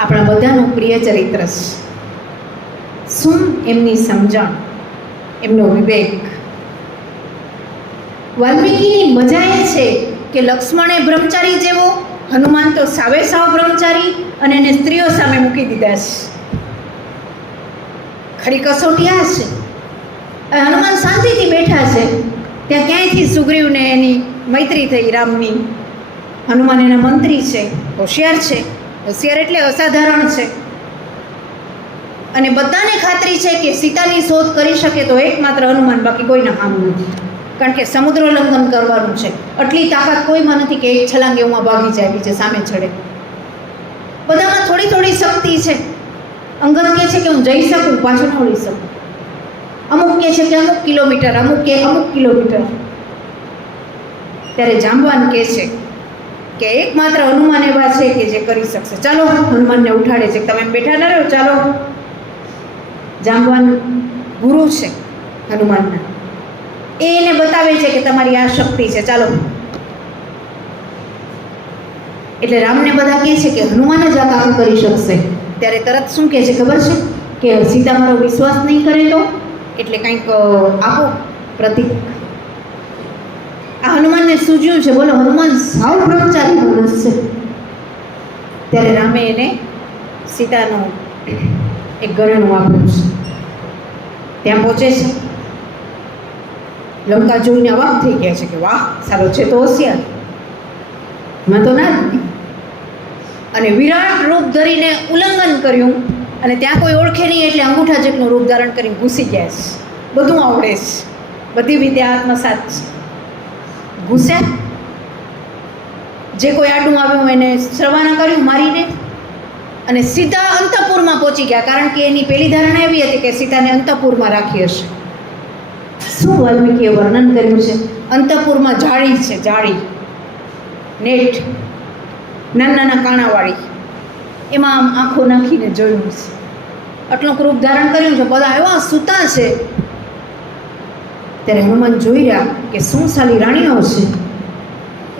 આપણા બધાનું પ્રિય ચરિત્ર છે. શું એમની સમજણ, એમનો વિવેક. વાલ્મીકીની મજા એ છે કે લક્ષ્મણ એ બ્રહ્મચારી જેવો, હનુમાન તો સાવે સાવ બ્રહ્મચારી, અને એને સ્ત્રીઓ સામે મૂકી દીધા છે. ખરી કસોટી આ છે. હનુમાન શાંતિથી બેઠા છે, ત્યાં ક્યાંયથી સુગ્રીવને એની મૈત્રી થઈ રામની. હનુમાન એના મંત્રી છે, હોશિયાર છે. હોશિયાર એટલે અસાધારણ છે. અને બધાને ખાતરી છે કે સીતાની શોધ કરી શકે તો એકમાત્ર હનુમાન, બાકી કોઈના કામ નથી. કારણ કે સમુદ્રોલ્લંઘન કરવાનું છે. આટલી તાકાત કોઈમાં નથી કે એક છલાંગે હું ભાગી જાય, બીજે સામે ચડે. બધામાં થોડી થોડી શક્તિ છે. અંગદ કહે છે કે હું જઈ શકું, પાછું ન વળી શકું. અમુક કહે છે કે અમુક કિલોમીટર, અમુક કે અમુક કિલોમીટર. ત્યારે જાંબવાન કહે છે કે એકમાત્ર હનુમાન એવા છે કે જે કરી શકશે. ચાલો, હનુમાનને ઉઠાડે છે. તમે બેઠા ન રહ્યો, ચાલો. જાંબવાન ગુરુ છે હનુમાનના. એ એને બતાવે છે કે તમારી આ શક્તિ છે, ચાલો. એટલે રામને બધા કહે છે કે હનુમાન જ આ કામ કરી શકશે. ત્યારે તરત શું કહે છે ખબર છે કે સીતા મારો વિશ્વાસ નહીં કરે તો, એટલે કંઈક આપો પ્રતિક. આ હનુમાનને સૂઝ્યું છે. બોલો, હનુમાન સાવ બ્રહ્મચારી માણસ છે. ત્યારે રામે એને સીતાનું એક ઘરેણું આપ્યું છે. ત્યાં પહોંચે છે. લંકા જોઈને અવાક થઈ ગયા છે કે વાહ, સારો છે તો હોશિયાર, માં તો ના. અને વિરાટ રૂપ ધરીને ઉલ્લંઘન કર્યું, અને ત્યાં કોઈ ઓળખે નહીં એટલે અંગૂઠા જેટલું રૂપ ધારણ કરીને ઘૂસી ગયા છે. બધું આવડે છે, બધી વિદ્યા આત્મસાત છે. ઘૂસ્યા. જે કોઈ આડું આવ્યું એને શ્રવાના કર્યું મારીને, અને સીતા અંતઃપુરમાં પહોંચી ગયા. કારણ કે એની પહેલી ધારણા એવી હતી કે સીતાને અંતઃપુરમાં રાખી હશે. શું વાલ્મીકીએ વર્ણન કર્યું છે? અંતઃપુરમાં જાળી છે, જાળી, નેટ, નાના નાના કાણાવાળી. એમાં આમ આંખો નાખીને જોયું છે. આટલું રૂપ ધારણ કર્યું છે. બધા એવા સૂતા છે. ત્યારે હનુમાન જોઈ રહ્યા કે શું સાલી રાણીઓ છે.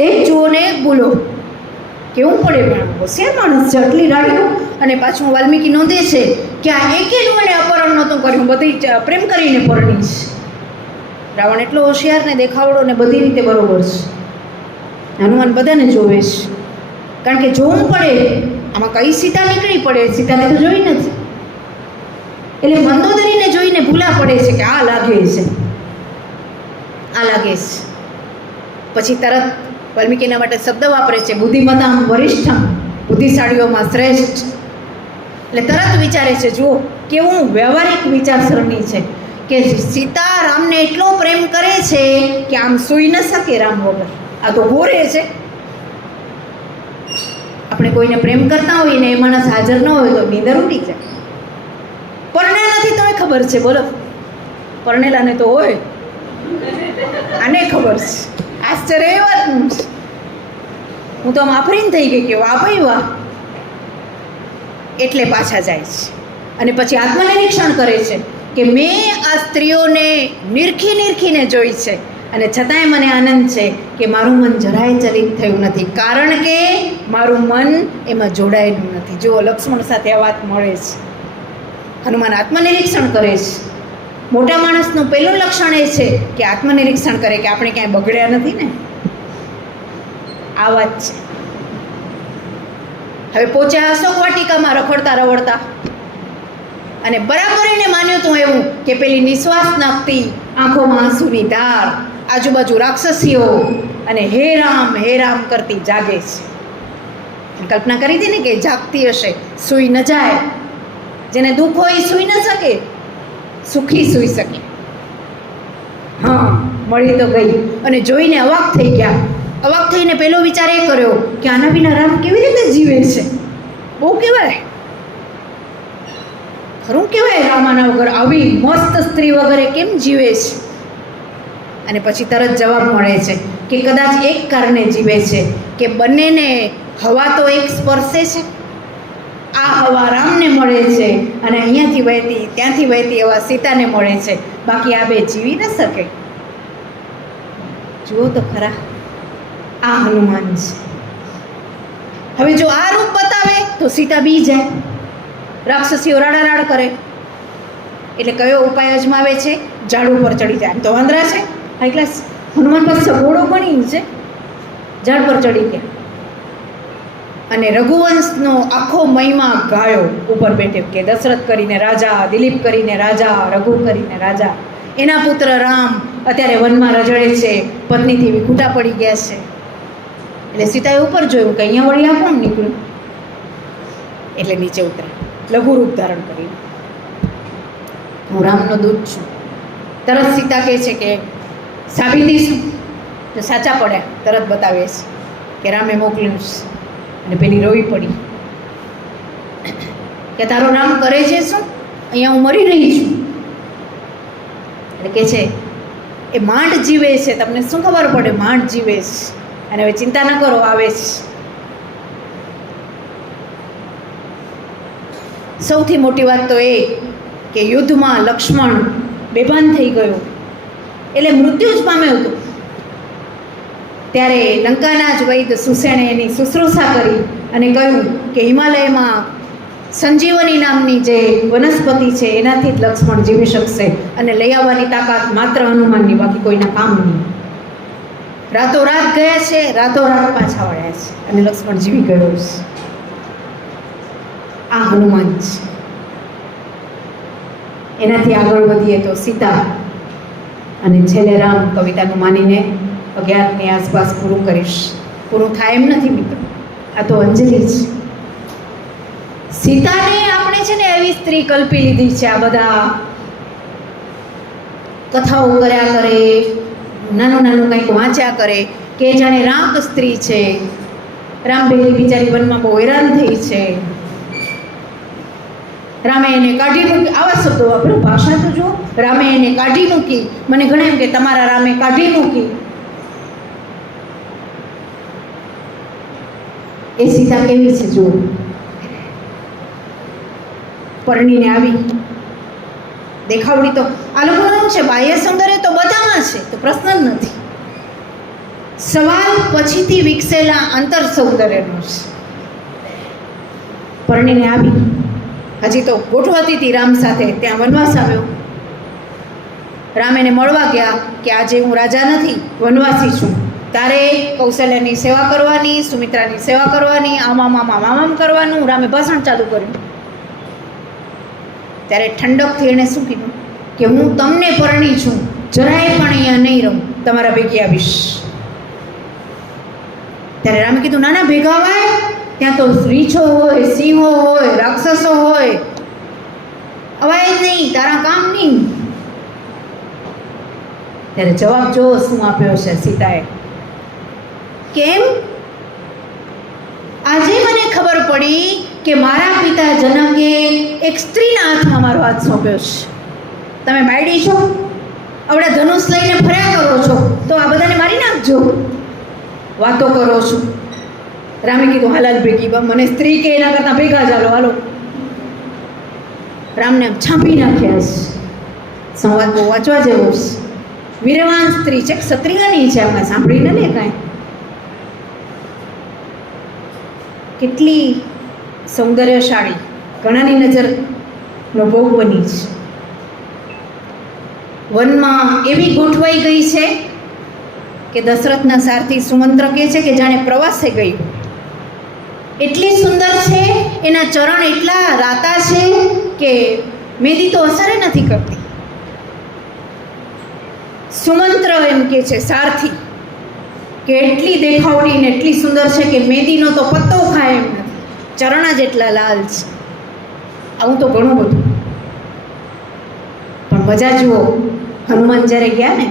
એક જુઓ ને એક બોલો. કેવું પડે, પણ હોશિયાર માણસ છે. આટલી રાણીઓ. અને પાછું વાલ્મીકી નોંધે છે કે આ એકેનું એને અપહરણ નહોતું કર્યું, બધી પ્રેમ કરીને પરણી છે. રાવણ એટલો હોશિયાર ને દેખાવડો ને બધી રીતે બરોબર છે. હનુમાન બધાને જોવે છે. કારણ કે જોવું પડે, આમાં કઈ સીતા નીકળી પડે. સીતાને તો જોઈ નથી, એટલે મંદોદરીને જોઈને ભૂલા પડે છે કે આ લાગે છે, આ લાગે છે. પછી તરત વાલ્મીકીના માટે શબ્દ વાપરે છે, બુદ્ધિમતામ વરિષ્ઠમ, બુદ્ધિશાળીઓમાં શ્રેષ્ઠ. એટલે તરત વિચારે છે. જુઓ કેવું વ્યવહારિક વિચારસરણી છે કે સીતા રામને એટલો પ્રેમ કરે છે કે આમ સૂઈ ન શકે રામ વગર. આ તો ઘોરે છે. આપણે કોઈને પ્રેમ કરતા હોઈએ ને એ માણસ હાજર ન હોય તો નીંદર ઉડી જાય. પરણેલા નથી તોય ખબર છે. બોલો, પરણેલાને તો હોય, આને ખબર છે. આશ્ચર્ય એ વાતનું છે. હું તો આમ આફરીન થઈ ગઈ કે વાહ ભાઈ વાહ. એટલે પાછા જાય છે અને પછી આત્મનિરીક્ષણ કરે છે કે મેં આ સ્ત્રીઓને નીરખીને જોઈ છે અને છતાંય મને આનંદ છે કે મારું મન જરાય ચલિત થયું નથી, કારણ કે મારું મન એમાં જોડાયેલું નથી. જો લક્ષ્મણ સાથે આ વાત મળે છે. હનુમાન આત્મનિરીક્ષણ કરે છે. મોટા માણસનું પહેલું લક્ષણ એ છે કે આત્મનિરીક્ષણ કરે કે આપણે ક્યાંય બગડ્યા નથી ને. આ વાત છે. હવે પહોંચ્યા અશોક વાટિકામાં રખડતા રવડતા અને બરાબર એને માન્યું હતું એવું કે પેલી નિશ્વાસ નાખતી, આંખોમાં આંસુની ધાર, આજુબાજુ રાક્ષસીઓ અને હે રામ કરતી જાગે છે. કલ્પના કરી હતી ને કે જાગતી હશે, સૂઈ ન જાય. જેને દુઃખ હોય એ સૂઈ ન શકે, સુખી સૂઈ શકે. હા, મળી તો ગઈ. અને જોઈને અવાક થઈ ગયા. અવાક થઈને પેલો વિચાર એ કર્યો કે આના વિના રામ કેવી રીતે જીવે છે. બહુ કહેવાય, ખરું કહેવાય, રામ આના વગર, આવી મસ્ત સ્ત્રી વગર કેમ જીવે છે. અને પછી તરત જવાબ મળે છે કે કદાચ એક કારણે જીવે છે કે બંનેને હવા તો એક સ્પર્શે છે. આ હવા રામને મળે છે અને અહીંયાથી વહેતી ત્યાંથી વહેતી હવા સીતાને મળે છે, બાકી આ બે જીવી ન શકે. જુઓ તો ખરા, આ હનુમાન છે. હવે જો આ રૂપ બતાવે તો સીતા બી જાય, રાક્ષસીઓ રાડારાડ કરે. એટલે કયો ઉપાય અજમાવે છે? ઝાડ ઉપર ચડી જાય. આમ તો વાંદરા છે, હાઈ ક્લાસ. હનુમાન પાસે ઘોડો પણ છે, ઝાડ પર ચડી ગયા અને રઘુવંશનો આખો મહિમા ગાયો ઉપર બેઠે કે દશરથ કરીને રાજા, દિલીપ કરીને રાજા, રઘુ કરીને રાજા. એના પુત્ર રામ અત્યારે વનમાં રજળે છે, પત્નીથી વિખૂટા પડી ગયા છે. એટલે સીતાએ ઉપર જોયું કે અહીંયા વળી આ કોણ નીકળ્યું. એટલે નીચે ઉતર્યા, લઘુ રૂપ ધારણ કર્યું. હું રામનો દૂત છું. તરત સીતા કહે છે કે સાબિતી શું? તો સાચા પડ્યા, તરત બતાવે છે કે રામે મોકલ્યું છે. અને પેલી રોવી પડી કે તારો રામ કરે છે શું? અહીંયા હું મરી રહી છું. એટલે કે છે એ માંડ જીવે છે, તમને શું ખબર પડે? માંડ જીવે છે. અને હવે ચિંતા ન કરો, આવે છે. સૌથી મોટી વાત તો એ કે યુદ્ધમાં લક્ષ્મણ બેભાન થઈ ગયો, એટલે મૃત્યુ જ પામ્યો હતો. ત્યારે લંકાના જ વૈદ્ય સુસેણે એની શુશ્રૂષા કરી અને કહ્યું કે હિમાલયમાં સંજીવની નામની જે વનસ્પતિ છે એનાથી જ લક્ષ્મણ જીવી શકશે અને લઈ આવવાની તાકાત માત્ર હનુમાનની, બાકી કોઈના કામ નહીં. રાતોરાત ગયા છે, રાતોરાત પાછા વળ્યા છે અને લક્ષ્મણ જીવી ગયો છે. આ હનુમાન છે. એનાથી આગળ વધીએ તો સીતા અને છેલ્લે રામ. કવિતાનું માનીને 11ની આસપાસ પૂરું કરીશ. પૂરું થાય એમ નથી મિત્રો, આ તો અંજલિ છે. સીતાને આપણે છે ને એવી સ્ત્રી કલ્પી લીધી છે. આ બધા કથાઓ કર્યા કરે, નાનું કંઈક વાંચ્યા કરે કે જાણે રામ સ્ત્રી છે. રામ બેલી બિચારી વનમાં બહુ હેરાન થઈ છે, રામે એને કાઢી મૂકી. આવા શબ્દો વાપરો, ભાષા તો જો. રામે એને કાઢી મૂકી. મને ઘણા એમ કે તમારા રામે કાઢી મૂકી. એ સીતા કેવી છે જુઓ. પરણીને આવી, દેખાવડી તો આ લોકોનું છે, બાહ્ય સૌંદર્ય તો બધામાં છે, તો પ્રશ્ન જ નથી. સવાલ પછીથી વિકસેલા અંતર સૌંદર્યનો છે. પરણીને આવી, હજી તો ગોઠવાતી હતી રામ સાથે. ત્યાં વનવાસ આવ્યો. રામ એને મળવા ગયા કે આજે હું રાજા નથી, વનવાસી છું. તારે કૌશલ્યની સેવા કરવાની, સુમિત્રાની સેવા કરવાની, આમામ કરવાનું. રામે ભાષણ ચાલુ કર્યું. ત્યારે ઠંડકથી એણે શું કીધું કે હું તમને પરણી છું, જરાય પણ અહીંયા નહીં રહું, તમારા ભેગી આવીશ. ત્યારે રામે કીધું ના ભેગા આવાય, ત્યાં તો રીછો હોય, સિંહો હોય, રાક્ષસો હોય, અવાય જ નહીં, તારા કામ નહીં. ત્યારે જવાબ જો શું આપ્યો છે સીતાએ. કેમ? આજે મને ખબર પડી કે મારા પિતા જનકે એક સ્ત્રીના હાથમાં મારો હાથ સોંપ્યો છે. તમે બાયડી છો, આવડે ધનુષ લઈને ફર્યા કરો છો, તો આ બધાને મારી નાખજો. વાતો કરો છો. રામે કીધું હાલાલ ભેગી બા, મને સ્ત્રી કે એના કરતાં ભેગા ચાલો હાલો. રામને આમ છાપી નાખ્યા છે. સંવાદ બહુ વાંચવા જેવો છે. વીરવાન સ્ત્રી છે, ક્ષત્રિયની છે, આમાં સાંભળીને લે કાંઈ. કેટલી સૌંદર્યશાળી, ઘણાની નજરનો ભોગ બની છે. વનમાં એવી ગોઠવાઈ ગઈ છે કે દશરથના સારથી સુમંત્ર કહે છે કે જાણે પ્રવાસે ગઈ. એટલી સુંદર છે, એના ચરણ એટલા રાતા છે કે મેદી તો અસરે નથી કરતી. સુમંત્ર એમ કે છે સારથી કે એટલી દેખાવડી ને એટલી સુંદર છે કે મેદીનો તો પત્તો ખાય એમ નથી, ચરણા જેટલા લાલ છે. આવું તો ઘણું બધું, પણ મજા જુઓ. હનુમાન જ્યારે ગયા ને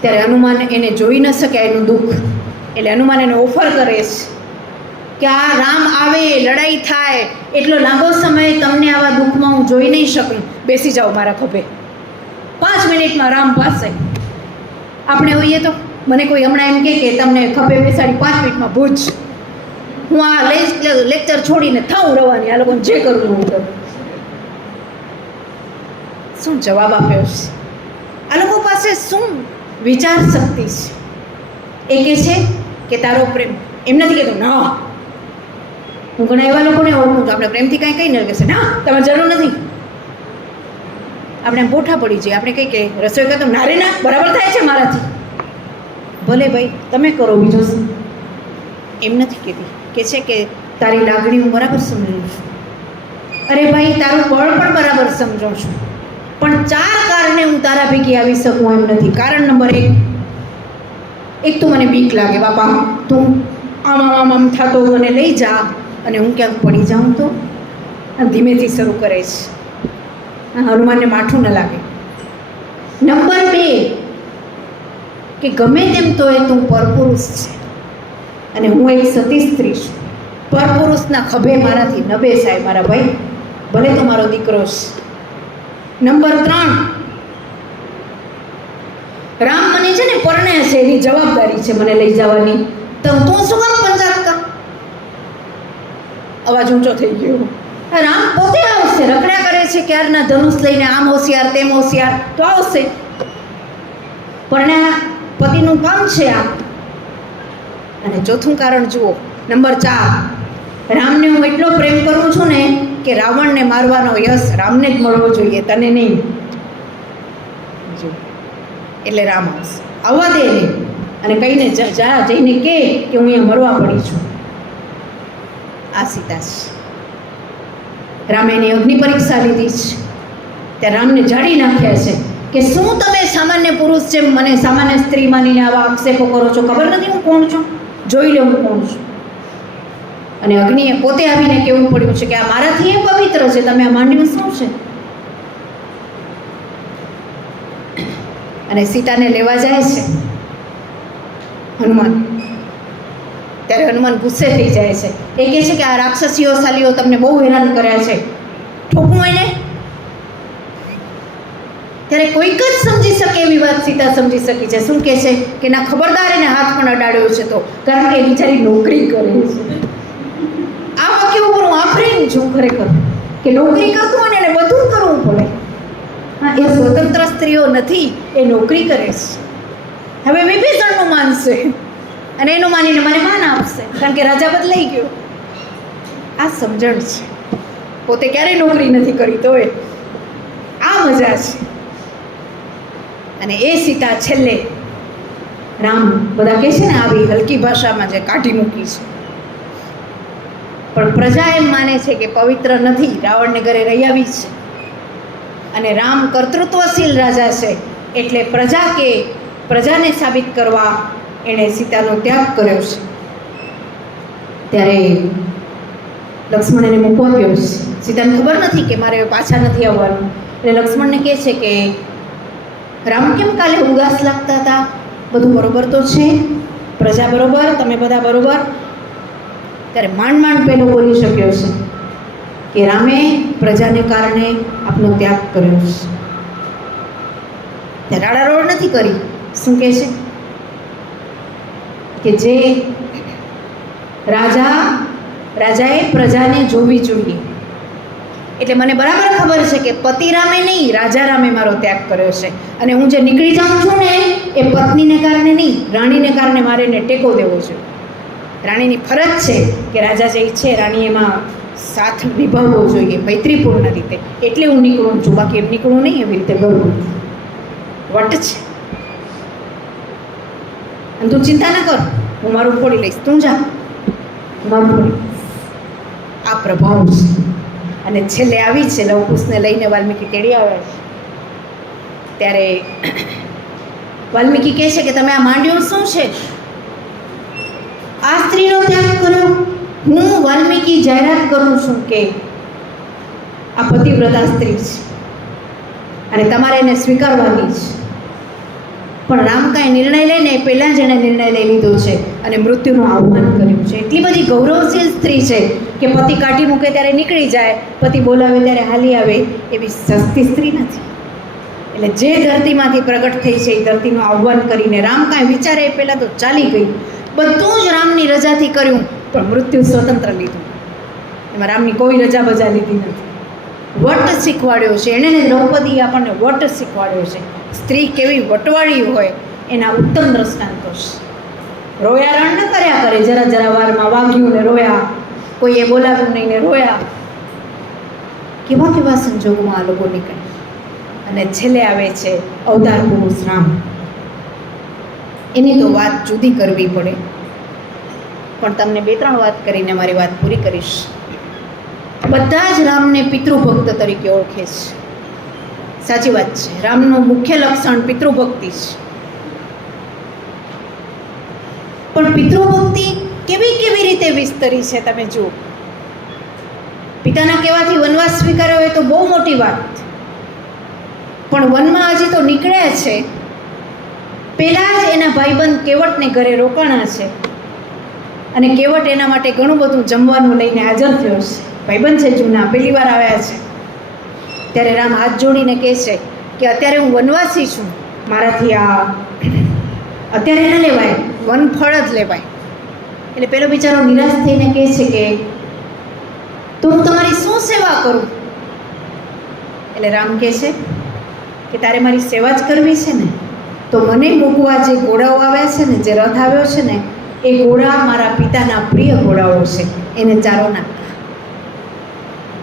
ત્યારે હનુમાન એને જોઈ ન શક્યા એનું દુઃખ, એટલે હનુમાન એને ઓફર કરે છે કે આ રામ આવે, લડાઈ થાય, એટલો લાંબો સમય તમને આવા દુઃખમાં હું જોઈ નહીં શકું, બેસી જાઓ મારા ખભે. 5 મિનિટમાં રામ પાસે. આપણે હોઈએ તો મને કોઈ હમણાં એમ કહે કે તમને ખભે બેસાડી 5 મિનિટમાં ભૂજ, હું આ લેક્ચર છોડીને થાઉં રવાની, આ લોકોને જે કરવું હું કરું. શું જવાબ આપ્યો છે? આ લોકો પાસે શું વિચાર શક્તિ છે? એ કહે છે કે તારો પ્રેમ, એમ નથી કહેતો ના. હું ઘણા એવા લોકોને ઓળખું છું, આપણે પ્રેમથી કાંઈ કહીને કહેશે ના તમારે જરૂર નથી. આપણે પોઠા પડી જઈએ, આપણે કંઈ કે રસોઈ કરતો ના રે ના બરાબર થાય છે મારાથી. ભલે ભાઈ તમે કરો, બીજો શું. એમ નથી કહેતી, કે છે કે તારી લાગણી હું બરાબર સમજું છું. અરે ભાઈ તારું બળ પણ બરાબર સમજું છું, પણ 4 કારણે હું તારા ભેગી આવી શકું એમ નથી. કારણ નંબર 1, એક તો મને બીક લાગે બાપા, તું આમ થતો મને લઈ જા અને હું ક્યાંક પડી જાઉં તો. આમ ધીમેથી શરૂ કરે છે, હનુમાનને માઠું ન લાગે. નંબર 2 કે ગમે તેમ તો એ તું પરપુરુષ છે અને હું એક સતી સ્ત્રી છું. પરપુરુષના ખભે મારાથી ન બેસાય મારા ભાઈ, ભલે તો મારો દીકરો છે. નંબર 3, રામ મને છે ને પરણે છે, એની જવાબદારી છે મને લઈ જવાની, તો તું શું કામ પંચાયત કર. અવાજ ઊંચો થઈ ગયો. રામ પોતે આવશે, રખડ્યા કરે છે ક્યારના ધનુષ લઈને, આમ હોશિયાર તેમ હોશિયાર, તો આવશે. પરણ્યા પતિનું કામ છે આ. અને ચોથું કારણ જુઓ, નંબર 4, રામને હું એટલો પ્રેમ કરું છું ને કે રાવણને મારવાનો યશ રામને જ મળવો જોઈએ, તને નહીં. એટલે રામ આવશે, આવવા દે ને, અને કહીને જા જઈને કે હું અહીંયા મરવા પડી છું. આ સીતા છે. રામે એની અગ્નિ પરીક્ષા લીધી છે, ત્યાં રામને જાળી નાખ્યા છે કે શું તમે સામાન્ય પુરુષ જેમ મને સામાન્ય સ્ત્રી માનીને આવા આક્ષેપો કરો છો? ખબર નથી હું કોણ છું? જોઈ લો હું કોણ છું. અને અગ્નિએ પોતે આવીને કહેવું પડ્યું છે કે આ મારાથી એ પવિત્ર છે, તમે આ માંડ્યું શું છે? અને સીતાને લેવા જાય છે હનુમાન. ત્યારે હનુમાન ગુસ્સે થઈ જાય છે. એ કહે છે કે આ રાક્ષસીઓ સાલીઓ તમને બહુ હેરાન કર્યા છે, ઠોકું એને. ત્યારે કોઈક જ સમજી શકે એવી વાત સીતા સમજી શકી છે. શું કહે છે કે ના ખબરદાર એને હાથ પણ અડાડ્યો છે, તો કારણ કે એ બિચારી નોકરી કરે છે. આ વાક્ય ઉપર હું આફરીન છું ખરેખર, કે નોકરી કરતું હોય ને એને બધું કરવું પડે. હા, એ સ્વતંત્ર સ્ત્રીઓ નથી, એ નોકરી કરે છે. હવે વિભીષણનું માનશે અને એનું માનીને મને માન આપશે, કારણ કે રાજા બદલાઈ ગયો. આ સમજણ છે. પોતે ક્યારેય નોકરી નથી કરી, તોય આ મજા છે. અને એ સીતા છેલ્લે રામ બધા કહે છે ને આવી હલકી ભાષામાં જે કાઢી મૂકી છે, પણ પ્રજા એમ માને છે કે પવિત્ર નથી, રાવણને ઘરે રહી આવી છે. અને રામ કર્તૃત્વશીલ રાજા છે, એટલે પ્રજાને સાબિત કરવા એણે સીતાનો ત્યાગ કર્યો છે. ત્યારે લક્ષ્મણ એને મૂકવા ગયો છે. સીતાને ખબર નથી કે મારે પાછા નથી આવવાનું. એટલે લક્ષ્મણને કહે છે કે રામ કેમ કાલે ઉદાસ લાગતા હતા? બધું બરોબર તો છે? પ્રજા બરોબર? તમે બધા બરોબર? ત્યારે માંડ પેલો બોલી શક્યો છે કે રામે પ્રજાને કારણે આપનો ત્યાગ કર્યો છે. ત્યાં રાડારોડ નથી કરી. શું કહે છે કે જે રાજાએ પ્રજાને જોવી જોઈએ. એટલે મને બરાબર ખબર છે કે પતિ રામે નહીં, રાજા રામે મારો ત્યાગ કર્યો છે. અને હું જે નીકળી જાઉં છું ને એ પત્નીને કારણે નહીં, રાણીને કારણે મારે એને ટેકો દેવો છે. રાણીની ફરજ છે કે રાજા જે ઈચ્છે રાણી એમાં સાથ નિભાવવો જોઈએ મૈત્રીપૂર્ણ રીતે. એટલે હું નીકળું છું, બાકી એમ નીકળું નહીં એવી રીતે ગળું વટ છે. અને તું ચિંતા ન કર, હું મારું ફોડી લઈશ, તું જા, મારું ફોડી. આ પ્રભાવ છે. અને છેલ્લે આવી છે લવકુશને લઈને વાલ્મીકી તેડી આવ્યા છે. ત્યારે વાલ્મીકી કહે છે કે તમે આ માંડ્યું શું છે? આ સ્ત્રીનો ત્યાગ કર્યો. હું વાલ્મીકી જાહેરાત કરું છું કે આ પતિવ્રતા સ્ત્રી છે અને તમારે એને સ્વીકારવાની છે. પણ રામ કાંઈ નિર્ણય લઈને પહેલાં જ એણે નિર્ણય લઈ લીધો છે અને મૃત્યુનું આહ્વાન કર્યું છે. એટલી બધી ગૌરવશીલ સ્ત્રી છે કે પતિ કાઢી મૂકે ત્યારે નીકળી જાય, પતિ બોલાવે ત્યારે હાલી આવે, એવી સસ્તી સ્ત્રી નથી. એટલે જે ધરતીમાંથી પ્રગટ થઈ છે એ ધરતીનું આહ્વાન કરીને રામ કાંઈ વિચારે એ પહેલાં તો ચાલી ગઈ. બધું જ રામની રજાથી કર્યું, પણ મૃત્યુ સ્વતંત્ર લીધું. એમાં રામની કોઈ રજા બજા લીધી નથી. વટ શીખવાડ્યો છે એણે, દ્રૌપદી આપણને વટ શીખવાડ્યો છે. સ્ત્રી કેવી વટવાળી હોય એના ઉત્તમ દ્રષ્ટાંતો છે. રોયા રણ ન કર્યા કરે, જરા જરા વારમાં વાગ્યું ને રોયા, કોઈએ બોલાવ્યું નહીં ને રોયા. કેવા કેવા સંજોગોમાં આ લોકો નીકળે. અને છેલ્લે આવે છે અવતાર પુરુષ રામ. એની તો વાત જુદી કરવી પડે, પણ તમને 2-3 વાત કરીને મારી વાત પૂરી કરીશ. બધા જ રામને પિતૃભક્ત તરીકે ઓળખે છે. સાચી વાત છે, રામનું મુખ્ય લક્ષણ પિતૃભક્તિ છે. પણ પિતૃભક્તિ કેવી કેવી રીતે વિસ્તરી છે તમે જુઓ. પિતાના કહેવાથી વનવાસ સ્વીકાર્યો હોય તો બહુ મોટી વાત, પણ વનમાં હજી તો નીકળ્યા છે. પહેલાં જ એના ભાઈબંધ કેવટને ઘરે રોકાણા છે અને કેવટ એના માટે ઘણું બધું જમવાનું લઈને હાજર થયો છે. ભાઈબંધ છે જૂના, પહેલી વાર આવ્યા છે. ત્યારે રામ હાથ જોડીને કહે છે કે અત્યારે હું વનવાસી છું, મારાથી આ અત્યારે ન લેવાય, વનફળ જ લેવાય. એટલે પેલો બિચારો નિરાશ થઈને કહે છે કે તો હું તમારી શું સેવા કરું? એટલે રામ કહે છે કે તારે મારી સેવા જ કરવી છે ને, તો મને મૂકવા જે ઘોડાઓ આવ્યા છે ને, જે રથ આવ્યો છે ને, એ ઘોડા મારા પિતાના પ્રિય ઘોડાઓ છે, એને ચારો નાખ.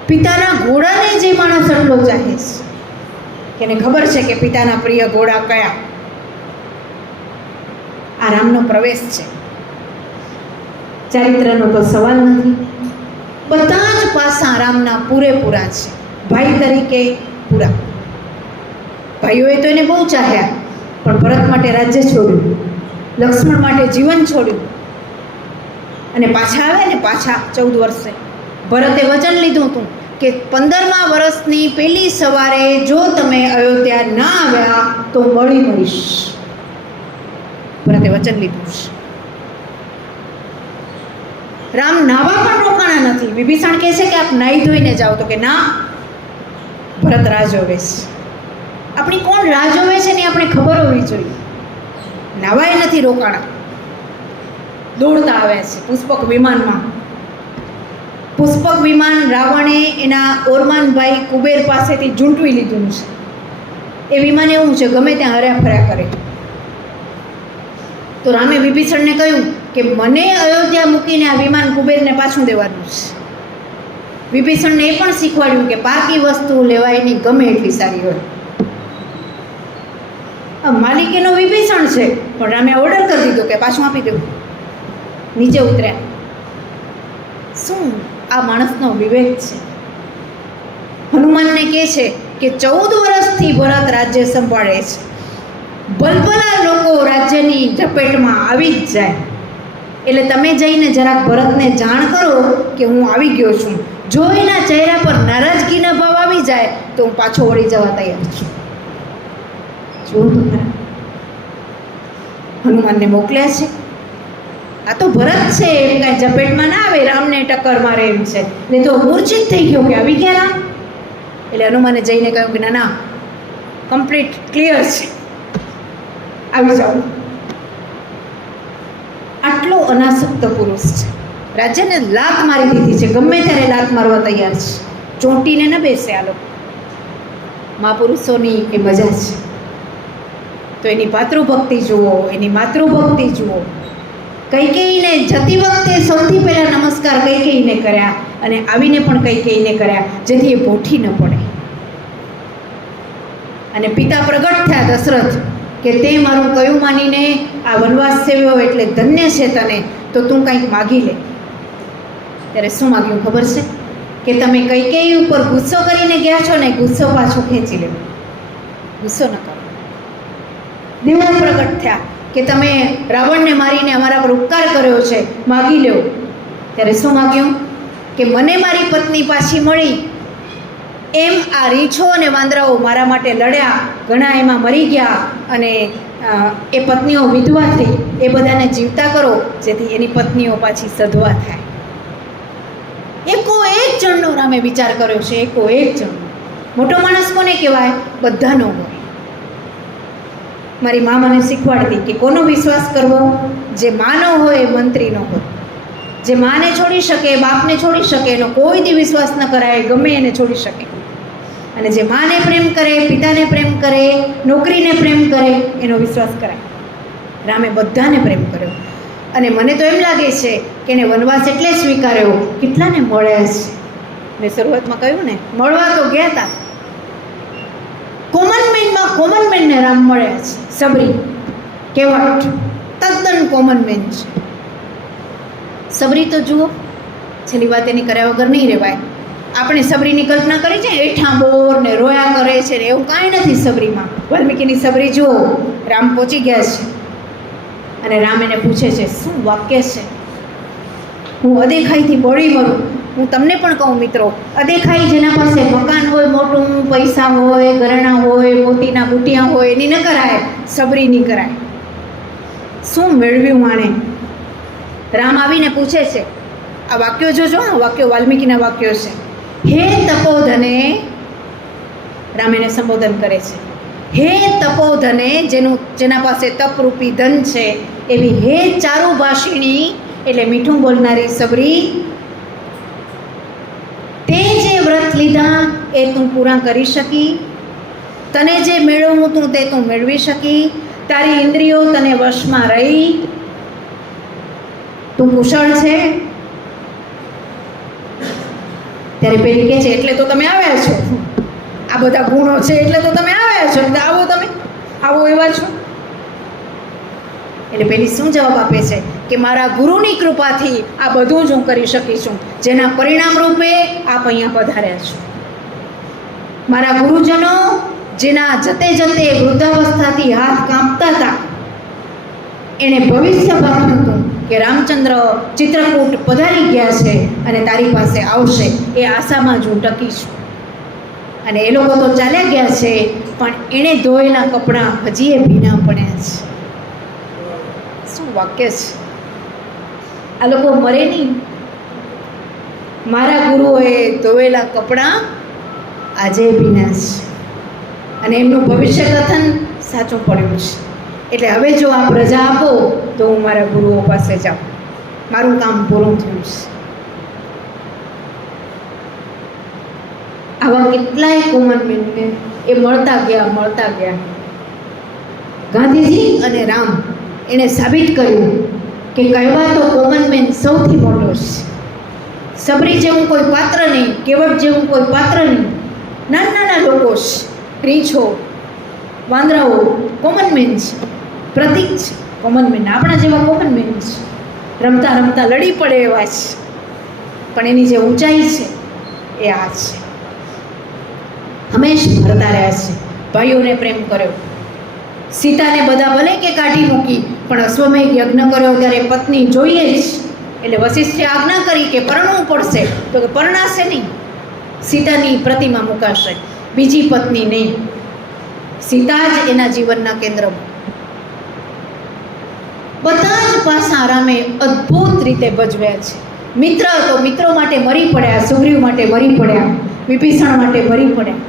પિતાના ઘોડાને જે માણસ એટલો ચાહે છે કે એને ખબર છે કે પિતાના પ્રિય ઘોડા કયા. આ રામનો પ્રવેશ છે. ચારિત્રનો તો સવાલ નથી. બધા જ પાસા રામના પૂરેપૂરા છે. ભાઈ તરીકે પૂરા. ભાઈઓએ તો એને બહુ ચાહ્યા, પણ ભરત માટે રાજ્ય છોડ્યું, લક્ષ્મણ માટે જીવન છોડ્યું, અને પાછા આવે ને પાછા 14 વર્ષે ભરતે વચન લીધું હતું કે 15મા વર્ષની પહેલી સવારે જો તમે અયોધ્યા ના આવ્યા તો બળી મરીશ. ભરતે વચન લીધું છે. રામ નાવા પણ રોકાણા નથી. વિભીષણ કહે છે કે આપ નાહી ધોઈને જાઓ, તો કે ના, ભરત રાહ જોવે છે. આપણી કોણ રાહ જોવે છે ને આપણે ખબર હોવી જોઈએ. નાવાય નથી રોકાણા, દોડતા આવ્યા છે પુષ્પક વિમાનમાં. પુષ્પક વિમાન રાવણે એના ઓરમાનભાઈ કુબેર પાસેથી ઝૂંટવી લીધું છે. એ વિમાન એવું છે, ગમે ત્યાં હર્યા ફર્યા કરે. તો રામે વિભીષણને કહ્યું કે મને અયોધ્યા મૂકીને આ વિમાન કુબેરને પાછું દેવાનું છે. વિભીષણને એ પણ શીખવાડ્યું કે પાકી વસ્તુ લેવાય નહીં, ગમે એટલી સારી હોય. માલિકીનો વિભીષણ છે, પણ રામે ઓર્ડર કરી દીધો કે પાછું આપી દેવું. નીચે ઉતર્યા. શું આ માણસનો વિવેક છે! હનુમાનને કહે છે કે 14 વર્ષથી ભરત રાજ્ય સંભાળે છે, ભલભલા લોકો રાજ્યની ઝપેટમાં આવી જ જાય, એટલે તમે જઈને જરાક ભરતને જાણ કરો કે હું આવી ગયો છું. જો એના ચહેરા પર નારાજગીના ભાવ આવી જાય તો હું પાછો વળી જવા તૈયાર છું. જુઓ તો ખરા, હનુમાનને મોકલ્યા છે. આ તો ભરત છે, એમ કાંઈ ઝપેટમાં ના આવે, રામને ટક્કર મારે એમ છે. એટલે તો મૂર્છિત થઈ ગયો કે આવી ગયા રામ. એટલે હનુમાને જઈને કહ્યું કે ના ના, કમ્પ્લીટ ક્લિયર છે, આવી જાઓ. આટલો અનાસક્ત પુરુષ છે. રાજ્યને લાત મારી દીધી છે, ગમે ત્યારે લાત મારવા તૈયાર છે, ચોંટીને ન બેસે આ લોકો. મહાપુરુષોની એ મજા છે. તો એની ભાતૃભક્તિ જુઓ, એની માતૃભક્તિ જુઓ. કૈકેયીને જતી વખતે સૌથી પહેલાં નમસ્કાર કૈકેયીને કર્યા અને આવીને પણ કૈકેયીને કર્યા, જેથી એ ભૂઠી ન પડે. અને પિતા પ્રગટ થયા દશરથ કે તે મારું કયું માનીને આ વનવાસ સેવ્યો એટલે ધન્ય છે તને, તો તું કંઈક માગી લે. ત્યારે શું માગ્યું ખબર છે? કે તમે કૈકેયી ઉપર ગુસ્સો કરીને ગયા છો ને, ગુસ્સો પાછો ખેંચી લે, ગુસ્સો ન કરો. દેવો પ્રગટ થયા કે તમે રાવણને મારીને અમારા પર ઉપકાર કર્યો છે, માગી લ્યો. ત્યારે શું માગ્યું? કે મને મારી પત્ની પાછી મળી, એમ આ રીંછો અને વાંદરાઓ મારા માટે લડ્યા, ઘણા એમાં મરી ગયા, અને એ પત્નીઓ વિધવા થઈ, એ બધાને જીવતા કરો, જેથી એની પત્નીઓ પાછી સધવા થાય. એકો એક જણનો રામે વિચાર કર્યો છે, એકો એક જણનો. મોટો માણસ કોને કહેવાય? બધાનો હોય. મારી મા મને શીખવાડતી કે કોનો વિશ્વાસ કરવો? જે માનો હોય, મંત્રીનો હોય. જે માને છોડી શકે, બાપને છોડી શકે, એનો કોઈ દી વિશ્વાસ ન કરાય, ગમે એને છોડી શકે. અને જે માને પ્રેમ કરે, પિતાને પ્રેમ કરે, નોકરીને પ્રેમ કરે, એનો વિશ્વાસ કરાય. રામે બધાને પ્રેમ કર્યો. અને મને તો એમ લાગે છે કે એને વનવાસ એટલે સ્વીકાર્યો, કેટલાને મળ્યા છે. મેં શરૂઆતમાં કહ્યું ને, મળવા તો ગયા હતા. કોમન મેનને રામ મળ્યા છે. સબરી કેવટ તદ્દન કોમન મેન છે. સબરી તો જુઓ, છેલ્લી વાત એની કર્યા વગર નહીં રહેવાય. આપણે સબરીની કલ્પના કરી છે, એઠા બોર ને રોયા કરે છે ને, એવું કાંઈ નથી સબરીમાં. વાલ્મીકીની સબરી જુઓ, રામ પહોંચી ગયા છે અને રામ એને પૂછે છે, શું વાક્ય છે? હું અદેખાઈથી બળી મરું. હું તમને પણ કહું મિત્રો, અદેખાઈ જેના પાસે મકાન હોય, મોટું પૈસા હોય, ઘરેણાં હોય, મોતીના બુટિયા હોય, એની ન કરાય, સબરીની કરાય. શું મેળવ્યું આણે? રામ આવીને પૂછે છે, આ વાક્યો જોજો, આ વાક્યો વાલ્મીકીના વાક્યો છે. હે તપોધને, રામ એને સંબોધન કરે છે, હે તપોધને, જેના પાસે તપરૂપી ધન છે, એવી હે ચારુભાષિણી, એટલે મીઠું બોલનારી સબરી, તે જે વ્રત લીધા એ તું પૂરા કરી શકી, તને જે મેળવવું તું તે તું મેળવી શકી, તારી ઇન્દ્રિયો તને વશમાં રહી, તું કુશળ છે. ત્યારે પેલી કહે છે, એટલે તો તમે આવ્યા છો, આ બધા ગુણો છે એટલે તો તમે આવ્યા છો, આવો તમે આવો એવા છો. એટલે પેલી શું જવાબ આપે છે કે મારા ગુરુની કૃપાથી આ બધું જ હું કરી શકી છું, જેના પરિણામ રૂપે આપ અહીંયા પધાર્યા છો. મારા ગુરુજનો જેના જતે જતે વૃદ્ધાવસ્થાથી હાથ કાંપતા હતા, એણે ભવિષ્ય ભાવ્યું હતું કે રામચંદ્ર ચિત્રકૂટ પધારી ગયા છે અને તારી પાસે આવશે, એ આશામાં જ હું ટકી છું. અને એ લોકો તો ચાલ્યા ગયા છે, પણ એણે ધોયેલા કપડાં હજી એ ભીના પડ્યા છે. શું વાક્ય છે! આ લોકો મરે નહીં. મારા ગુરુઓએ ધોયેલા કપડાં આજે ભીના છે અને એમનું ભવિષ્ય કથન સાચું પડ્યું છે. એટલે હવે જો આપ રજા આપો તો હું મારા ગુરુઓ પાસે જાઉં, મારું કામ પૂરું થયું છે. આવા કેટલાય કોમન મેનને એ મળતા ગયા. ગાંધીજી અને રામ એણે સાબિત કર્યું કે કહેવાતો કોમન મેન સૌથી મોટો છે. સબરી જેવું કોઈ પાત્ર નહીં, કેવટ જેવું કોઈ પાત્ર નહીં. નાના લોકો છે, રીંછો, વાંદરાઓ કોમન મેન છે, પ્રતીક છે કોમન મેન. આપણા જેવા કોમન મેન છે, રમતા રમતા લડી પડે એવા છે, પણ એની જે ઊંચાઈ છે એ આ છે. હંમેશા ભરતા રહ્યા છે, ભાઈઓને પ્રેમ કર્યો. સીતાને બધા ભલે કે કાઢી મૂકી, પણ અશ્વમેઘ યજ્ઞ કર્યો ત્યારે પત્ની જોઈએ જ. એટલે વશિષ્ઠે આજ્ઞા કરી કે પરણવું પડશે, તો કે પરણાશે નહીં, સીતાની પ્રતિમા મુકાશે, બીજી પત્ની નહીં. સીતા જ એના જીવનના કેન્દ્રમાં. બધા જ પાસા રામે અદ્ભુત રીતે ભજવ્યા છે. મિત્ર તો મિત્રો માટે મરી પડ્યા, સુગ્રીવ માટે મરી પડ્યા, વિભીષણ માટે મરી પડ્યા.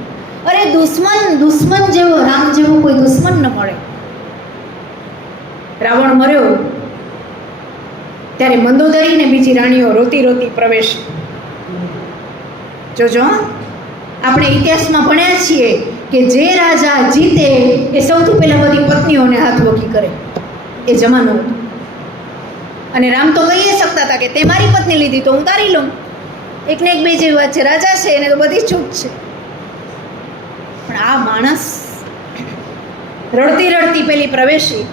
અરે દુશ્મન જેવો રામ જેવો કોઈ દુશ્મન ન મળે. રાવણ મર્યો, ત્યારે મંદોદરી ને બીજી રાણીઓ રોતી રોતી પ્રવેશ. જોજો, આપણે ઇતિહાસમાં ભણ્યા છીએ કે જે રાજા જીતે એ સૌથી પહેલા બધી પત્નીઓને હાથ વકી કરે. એ જમાનો હતો. અને રામ તો કહી શકતા હતા કે તે મારી પત્ની લીધી તો હું તારી લઉં. એકને એક બે જેવી વાત છે, રાજા છે એને તો બધી છૂટ છે. પણ આ માણસ રડતી રડતી પેલી પ્રવેશી.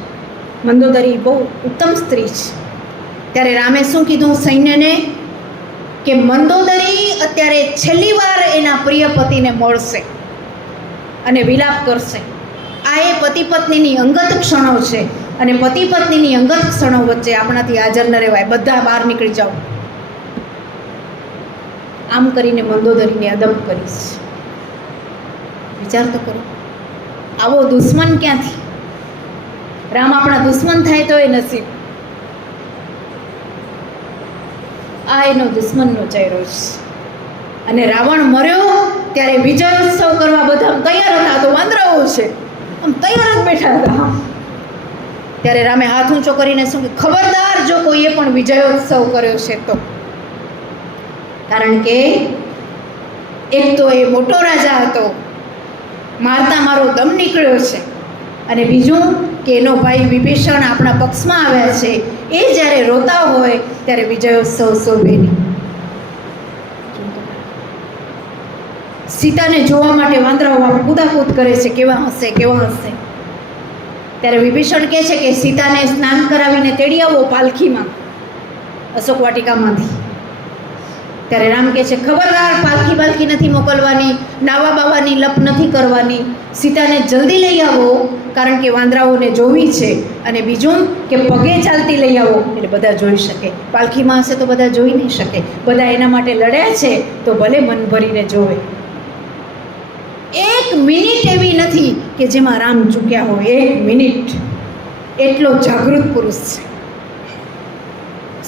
મંદોદરી બહુ ઉત્તમ સ્ત્રી છે. ત્યારે રામે શું કીધું સૈન્યને કે મંદોદરી અત્યારે છેલ્લી વાર એના પ્રિય પતિને મળશે અને વિલાપ કરશે. આ એ પતિ પત્નીની અંગત ક્ષણો છે અને પતિ પત્નીની અંગત ક્ષણો વચ્ચે આપણાથી હાજર ન રહેવાય. બધા બહાર નીકળી જાઓ. આમ કરીને મંદોદરીને અદબ કરીશ. વિચાર તો કરો, આવો દુશ્મન ક્યાંથી? રામ આપણા દુશ્મન થાય તો એ નસીબ. આ એનો દુશ્મનનો ચહેરો છે. અને રાવણ મર્યો ત્યારે વિજયોત્સવ કરવા બધા તૈયાર હતા. તો વાંદરાઓ છે આમ તૈયાર જ બેઠા હતા. ત્યારે રામે હાથ ઊંચો કરીને શું કે ખબરદાર જો કોઈએ પણ વિજયોત્સવ કર્યો છે તો. કારણ કે એક તો એ મોટો રાજા હતો, મારતા મારો દમ નીકળ્યો છે, અને બીજું કે એનો ભાઈ વિભીષણ આપણા પક્ષમાં આવ્યા છે. એ જ્યારે રોતા હોય ત્યારે વિજયોત્સવ શોભે નહીં. સીતાને જોવા માટે વાંદરાઓ કૂદાકૂદ કરે છે, કેવા હશે કેવા હશે. ત્યારે વિભીષણ કહે છે કે સીતાને સ્નાન કરાવીને તેડી આવો પાલખીમાં અશોક વાટિકામાંથી. ત્યારે રામ કહે છે ખબરદાર પાલખી નથી મોકલવાની, નાવા બાવાની લપ નથી કરવાની, સીતાને જલ્દી લઈ આવો કારણ કે વાંદરાઓને જોવી છે. અને બીજું કે પગે ચાલતી લઈ આવો એટલે બધા જોઈ શકે. પાલખીમાં હશે તો બધા જોઈ નહીં શકે. બધા એના માટે લડ્યા છે તો ભલે મન ભરીને જોવે. એક મિનિટ એવી નથી કે જેમાં રામ ચૂક્યા હોય. એક મિનિટ. એટલો જાગૃત પુરુષ છે,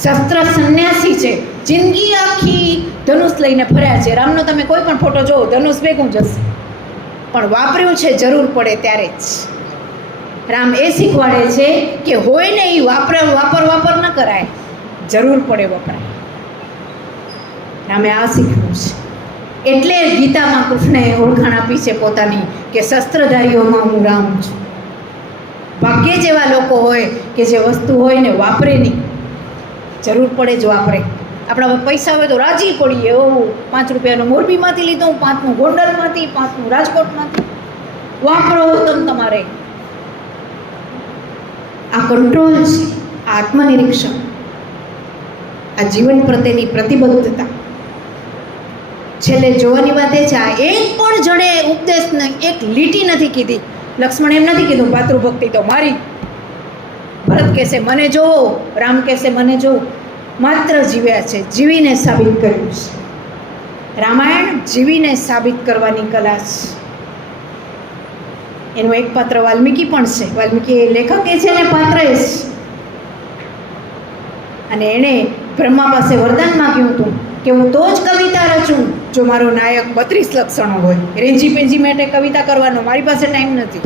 શસ્ત્ર સંન્યાસી છે. જિંદગી આખી ધનુષ લઈને ફર્યા છે. રામનો તમે કોઈ પણ ફોટો જોવો ધનુષ ભેગું જશે, પણ વાપર્યું છે જરૂર પડે ત્યારે જ. રામ એ શીખવાડે છે કે હોય ને એ વાપર ન કરાય, જરૂર પડે વપરાય. રામે આ શીખવું છે. એટલે ગીતામાં કૃષ્ણએ ઓળખાણ આપી છે પોતાની કે શસ્ત્રધારીઓમાં હું રામ છું. ભાગ્ય જેવા લોકો હોય કે જે વસ્તુ હોય ને વાપરે નહીં, જરૂર પડે જ વાપરે. આપણા પૈસા હોય તો રાજી પડીએ, ઓ 5 રૂપિયાનું મોરબીમાંથી લીધું, 5નું ગોંડલમાંથી, 5નું રાજકોટમાંથી. વાપરો તમારે. આ કંટ્રોલ છે, આ આત્મનિરીક્ષણ, આ જીવન પ્રત્યેની પ્રતિબદ્ધતા. છેલ્લે જોવાની વાત એ છે, આ એક પણ જણે ઉપદેશ એક લીટી નથી કીધી. લક્ષ્મણ એમ નથી કીધું ભાતૃભક્તિ તો મારી. ભરત કહેશે મને જોવો, રામ કહેશે મને જોવો. માત્ર જીવ્યા છે, જીવીને સાબિત કર્યું છે. રામાયણ જીવીને સાબિત કરવાની કલા છે. એનું એક પાત્ર વાલ્મીકી પણ છે. વાલ્મીકી લેખક એ છે ને પાત્ર એ છે. અને એણે બ્રહ્મા પાસે વરદાન માગ્યું હતું કે હું તો જ કવિતા રચું જો મારો નાયક 32 લક્ષણો હોય. રેંજી પેંજી માટે કવિતા કરવાનો મારી પાસે ટાઈમ નથી.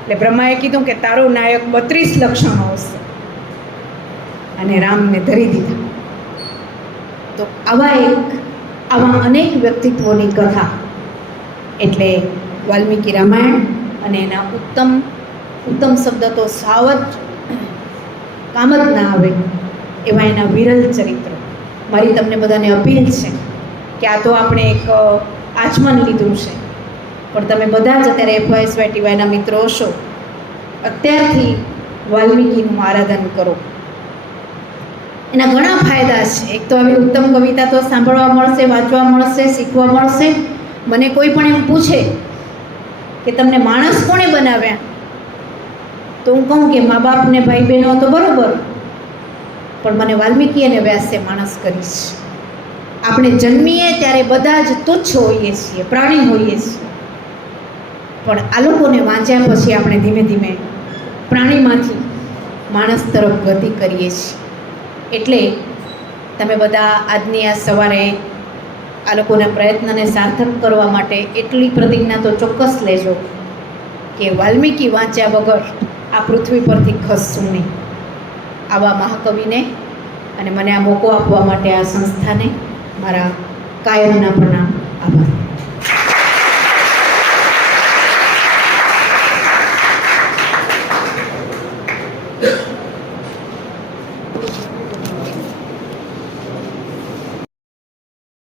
એટલે બ્રહ્માએ કીધું કે તારો નાયક 32 લક્ષણો હશે. અને રામને ધરી દીધા. તો આવા અનેક વ્યક્તિત્વોની કથા એટલે વાલ્મીકી રામાયણ. અને એના ઉત્તમ શબ્દ તો સાવ જ કામ જ ના આવે એવા એના વિરલ ચરિત્રો. મારી તમને બધાને અપીલ છે કે આ તો આપણે એક આચમન લીધું છે, પણ તમે બધા જ અત્યારે FYSYTYના મિત્રો હશો, અત્યારથી વાલ્મીકીનું આરાધન કરો. એના ઘણા ફાયદા છે. એક તો આવી ઉત્તમ કવિતા તો સાંભળવા મળશે, વાંચવા મળશે, શીખવા મળશે. મને કોઈ પણ એમ પૂછે કે તમને માણસ કોણે બનાવ્યા, તો હું કહું કે મા બાપ ને ભાઈ બહેનો તો બરાબર, પણ મને વાલ્મીકી અને વ્યાસે માણસ કરીશ. આપણે જન્મીએ ત્યારે બધા જ તુચ્છ હોઈએ છીએ, પ્રાણી હોઈએ છીએ, પણ આ લોકોને વાંચ્યા પછી આપણે ધીમે ધીમે પ્રાણીમાંથી માણસ તરફ ગતિ કરીએ છીએ. એટલે તમે બધા આજની આ સવારે આ લોકોના પ્રયત્નને સાર્થક કરવા માટે એટલી પ્રતિજ્ઞા તો ચોક્કસ લેજો કે વાલ્મીકી વાંચ્યા વગર આ પૃથ્વી પરથી ખસશું નહીં. આવા મહાકવિને અને મને આ મોકો આપવા માટે આ સંસ્થાને મારા કાયમના પ્રણામ. આભાર.